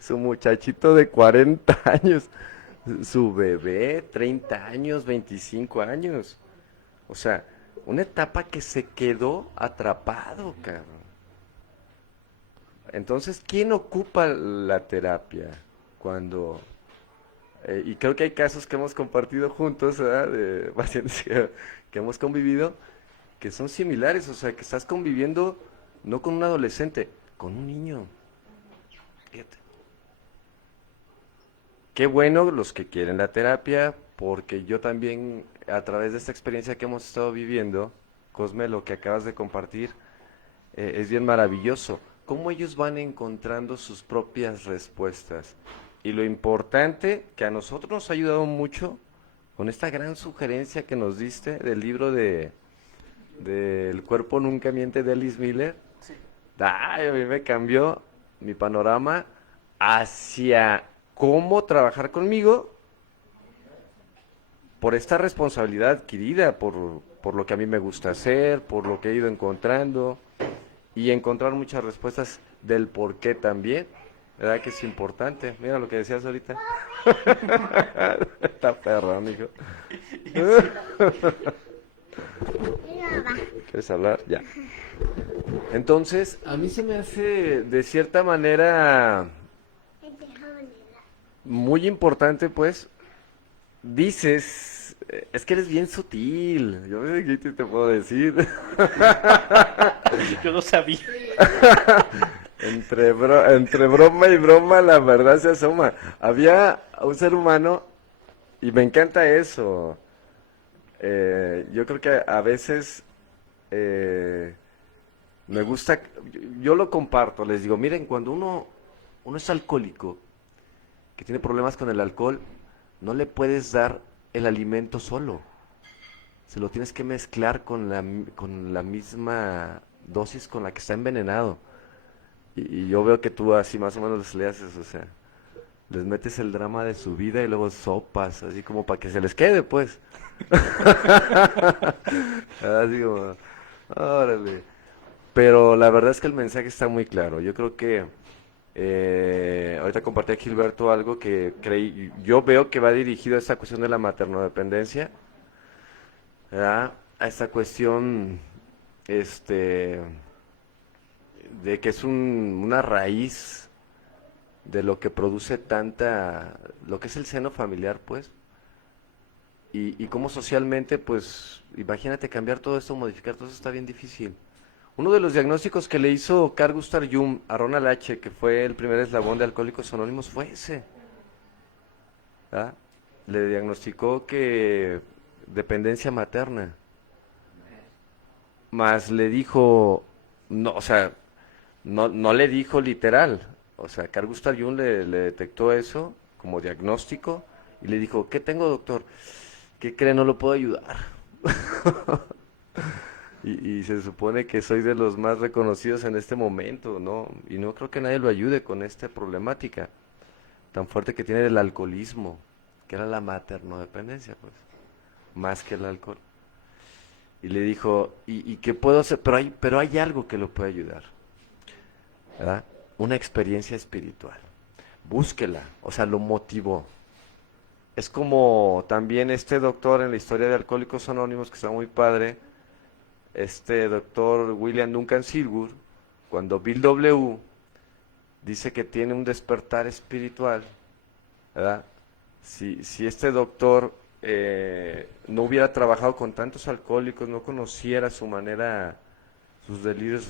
Su muchachito de 40 años, su bebé, 30 años, 25 años. O sea, una etapa que se quedó atrapado, cabrón. Entonces, ¿quién ocupa la terapia cuando... y creo que hay casos que hemos compartido juntos, ¿verdad? De pacientes que hemos convivido, que son similares, o sea, que estás conviviendo no con un adolescente, con un niño. Fíjate. Qué bueno los que quieren la terapia, porque yo también, a través de esta experiencia que hemos estado viviendo, Cosme, lo que acabas de compartir, es bien maravilloso. Cómo ellos van encontrando sus propias respuestas. Y lo importante, que a nosotros nos ha ayudado mucho, con esta gran sugerencia que nos diste del libro de El cuerpo nunca miente de Alice Miller. Sí. Ay, a mí me cambió mi panorama hacia cómo trabajar conmigo por esta responsabilidad adquirida, por lo que a mí me gusta hacer, por lo que he ido encontrando y encontrar muchas respuestas del por qué también, ¿verdad? Que es importante. Mira lo que decías ahorita. Está perrón, hijo. ¿Quieres hablar? Ya. Entonces, a mí se me hace de cierta manera muy importante, pues, dices Es que eres bien sutil, yo ¿qué te puedo decir? Yo no sabía. Entre broma y broma la verdad se asoma. Había un ser humano y me encanta eso. Yo creo que a veces me gusta, yo lo comparto, les digo, miren, cuando uno es alcohólico, que tiene problemas con el alcohol, no le puedes dar el alimento solo. Se lo tienes que mezclar con la misma dosis con la que está envenenado. Y yo veo que tú así más o menos le haces, o sea, les metes el drama de su vida y luego sopas, así como para que se les quede, pues. Así como, órale. Pero la verdad es que el mensaje está muy claro. Yo creo que ahorita compartí a Gilberto algo que yo veo que va dirigido a esta cuestión de la maternodependencia, ¿verdad? A esta cuestión, de que es una raíz de lo que produce lo que es el seno familiar, pues, y cómo socialmente, pues, imagínate cambiar todo esto, modificar todo esto, está bien difícil. Uno de los diagnósticos que le hizo Carl Gustav Jung a Ronald H., que fue el primer eslabón de Alcohólicos Anónimos, fue ese. ¿Ah? Le diagnosticó que dependencia materna. Más le dijo, no, o sea, no le dijo literal. O sea, Carl Gustav Jung le detectó eso como diagnóstico y le dijo, ¿qué tengo, doctor? ¿Qué cree? No lo puedo ayudar. Y se supone que soy de los más reconocidos en este momento, ¿no? Y no creo que nadie lo ayude con esta problemática tan fuerte que tiene el alcoholismo, que era la maternodependencia, pues, más que el alcohol. Y le dijo, ¿y qué puedo hacer? Pero hay algo que lo puede ayudar, ¿verdad? Una experiencia espiritual. Búsquela, o sea, lo motivó. Es como también este doctor en la historia de Alcohólicos Anónimos, que está muy padre, este doctor William Duncan Silver, cuando Bill W. dice que tiene un despertar espiritual, ¿verdad? Si este doctor no hubiera trabajado con tantos alcohólicos, no conociera su manera, sus delirios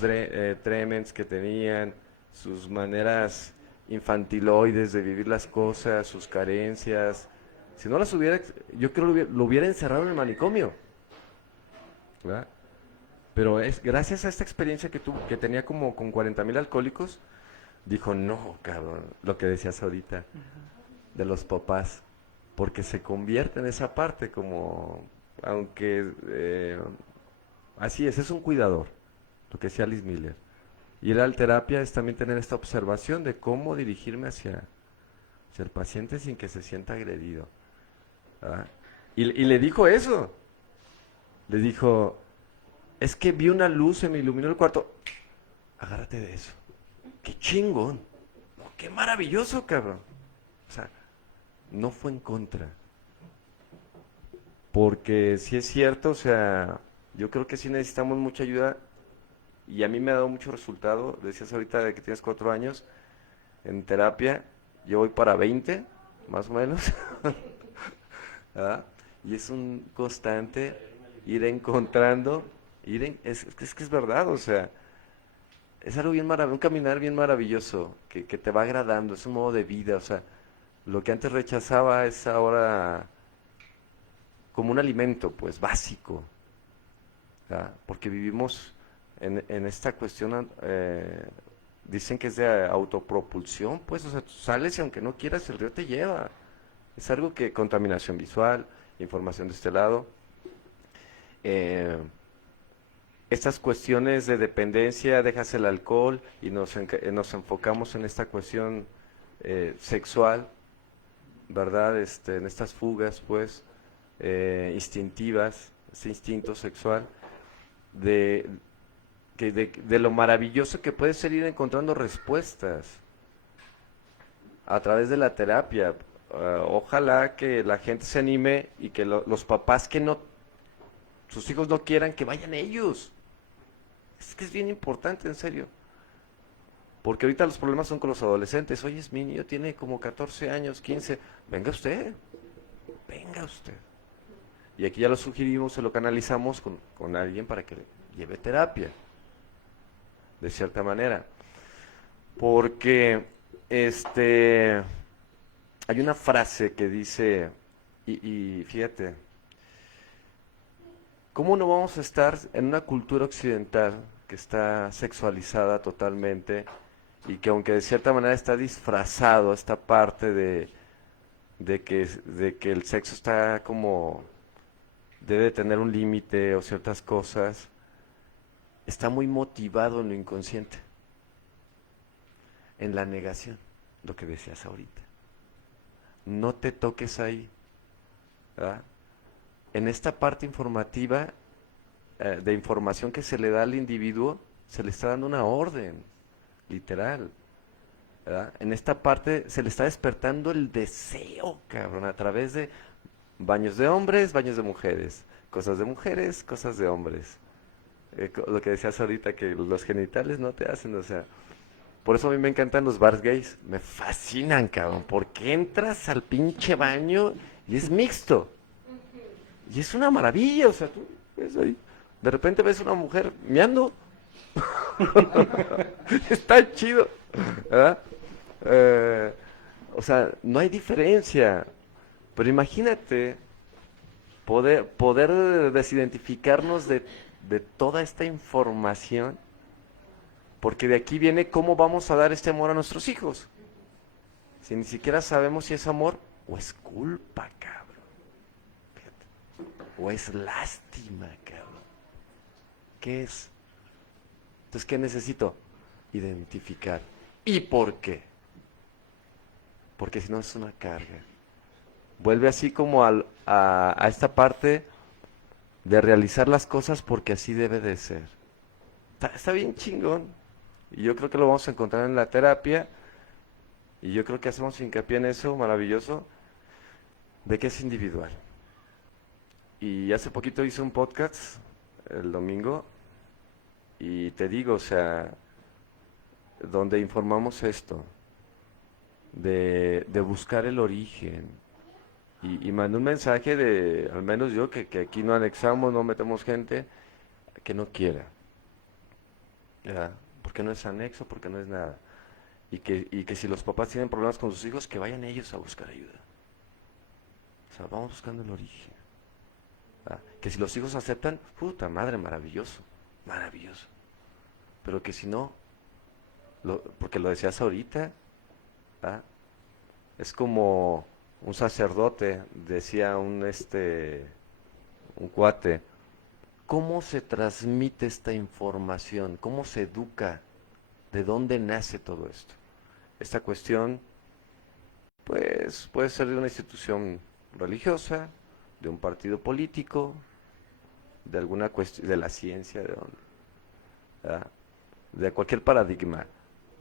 tremens que tenían, sus maneras infantiloides de vivir las cosas, sus carencias, si no las hubiera, yo creo que lo hubiera encerrado en el manicomio, ¿verdad? Pero es gracias a esta experiencia que tuvo, que tenía como con 40,000 alcohólicos, dijo, no, cabrón, lo que decías ahorita, de los papás, porque se convierte en esa parte como, aunque, así es un cuidador, lo que decía Alice Miller. Ir a la terapia es también tener esta observación de cómo dirigirme hacia el paciente sin que se sienta agredido, ¿verdad? Y le dijo eso, le dijo, es que vi una luz, se me iluminó el cuarto. Agárrate de eso. ¡Qué chingón! No, ¡qué maravilloso, cabrón! O sea, no fue en contra. Porque sí es cierto, o sea, yo creo que sí necesitamos mucha ayuda y a mí me ha dado mucho resultado. Decías ahorita de que tienes 4 años en terapia, yo voy para 20, más o menos. ¿Verdad? Y es un constante ir encontrando... es que es verdad, o sea, es algo bien maravilloso, un caminar bien maravilloso, que te va agradando, es un modo de vida, o sea, lo que antes rechazaba es ahora como un alimento, pues, básico, ¿verdad? Porque vivimos en esta cuestión, dicen que es de autopropulsión, pues, o sea, tú sales y aunque no quieras, el río te lleva, es algo que, contaminación visual, información de este lado, estas cuestiones de dependencia, dejas el alcohol y nos enfocamos en esta cuestión sexual, ¿verdad? En estas fugas, pues, instintivas, este instinto sexual, de lo maravilloso que puede ser ir encontrando respuestas a través de la terapia. Ojalá que la gente se anime y que los papás que sus hijos no quieran, que vayan ellos. Es que es bien importante, en serio. Porque ahorita los problemas son con los adolescentes. Oye, mi niño tiene como 14 años, 15. Venga usted. Y aquí ya lo sugerimos, se lo canalizamos con alguien para que lleve terapia, de cierta manera. Porque hay una frase que dice, y fíjate, ¿cómo no vamos a estar en una cultura occidental que está sexualizada totalmente y que aunque de cierta manera está disfrazado esta parte de que el sexo está como, debe tener un límite o ciertas cosas, está muy motivado en lo inconsciente, en la negación, lo que decías ahorita. No te toques ahí, ¿verdad? En esta parte informativa, de información que se le da al individuo, se le está dando una orden, literal, ¿verdad? En esta parte se le está despertando el deseo, cabrón, a través de baños de hombres, baños de mujeres, cosas de hombres. Lo que decías ahorita, que los genitales no te hacen, o sea, por eso a mí me encantan los bars gays, me fascinan, cabrón, porque entras al pinche baño y es mixto. Y es una maravilla, o sea, tú ves ahí, de repente ves una mujer meando. Está chido, ¿verdad? O sea, no hay diferencia. Pero imagínate poder desidentificarnos de toda esta información, porque de aquí viene cómo vamos a dar este amor a nuestros hijos. Si ni siquiera sabemos si es amor o es culpa, cabrón. O es lástima, cabrón. ¿Qué es? Entonces, ¿qué necesito? Identificar. ¿Y por qué? Porque si no es una carga. Vuelve así como a esta parte de realizar las cosas porque así debe de ser. Está bien chingón. Y yo creo que lo vamos a encontrar en la terapia. Y yo creo que hacemos hincapié en eso, maravilloso, de que es individual. Y hace poquito hice un podcast, el domingo, y te digo, o sea, donde informamos esto, de buscar el origen. Y mandé un mensaje de, al menos yo, que aquí no anexamos, no metemos gente que no quiera. ¿Verdad? Porque no es anexo, porque no es nada. Y que si los papás tienen problemas con sus hijos, que vayan ellos a buscar ayuda. O sea, vamos buscando el origen. ¿Verdad? Que si los hijos aceptan, puta madre, maravilloso, maravilloso. Pero que si no, porque lo decías ahorita, ¿verdad? Es como un sacerdote, decía un cuate, ¿cómo se transmite esta información? ¿Cómo se educa? ¿De dónde nace todo esto? Esta cuestión, pues, puede ser de una institución religiosa, de un partido político, de alguna cuestión, de la ciencia, ¿verdad? De cualquier paradigma.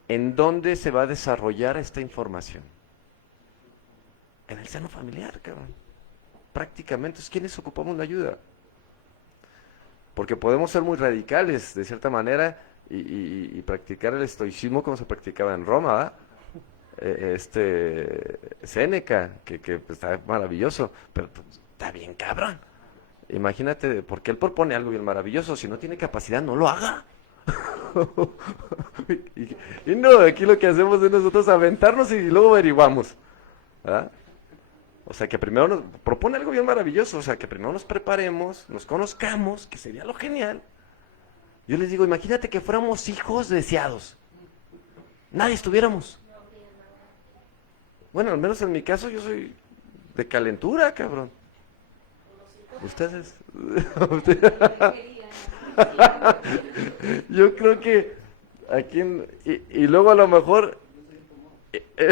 ¿En dónde se va a desarrollar esta información? En el seno familiar, cabrón. Prácticamente, ¿quiénes ocupamos la ayuda? Porque podemos ser muy radicales, de cierta manera, y practicar el estoicismo como se practicaba en Roma, ¿verdad? Séneca, que está maravilloso, pero pues, está bien cabrón. Imagínate, porque él propone algo bien maravilloso, si no tiene capacidad, no lo haga. y no, aquí lo que hacemos es nosotros aventarnos y luego averiguamos, ¿verdad? O sea, que primero nos propone algo bien maravilloso, o sea, que primero nos preparemos, nos conozcamos, que sería lo genial. Yo les digo, imagínate que fuéramos hijos deseados. Nadie estuviéramos. Bueno, al menos en mi caso yo soy de calentura, cabrón. Ustedes. Yo creo que aquí y luego a lo mejor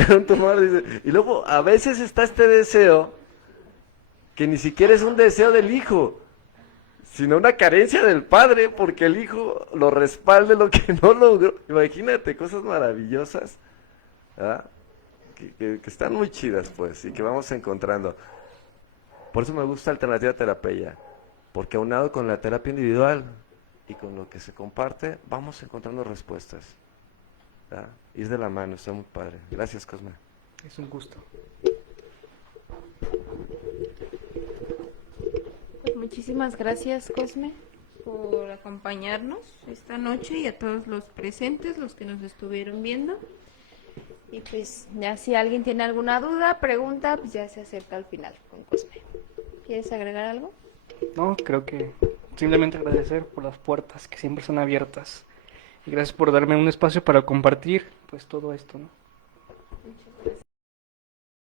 un tumor dice, y luego a veces está este deseo que ni siquiera es un deseo del hijo, sino una carencia del padre, porque el hijo lo respalde lo que no logró. Imagínate, cosas maravillosas, ¿verdad? Que están muy chidas, pues, y que vamos encontrando. Por eso me gusta Alternativa Terapia, porque aunado con la terapia individual y con lo que se comparte, vamos encontrando respuestas, ¿verdad? Ir de la mano, está muy padre. Gracias, Cosme. Es un gusto. muchísimas gracias, Cosme, por acompañarnos esta noche y a todos los presentes, los que nos estuvieron viendo. Y pues ya si alguien tiene alguna duda, pregunta, pues ya se acerca al final con Cosme. ¿Quieres agregar algo? No, creo que simplemente agradecer por las puertas que siempre son abiertas. Y gracias por darme un espacio para compartir pues todo esto, ¿no?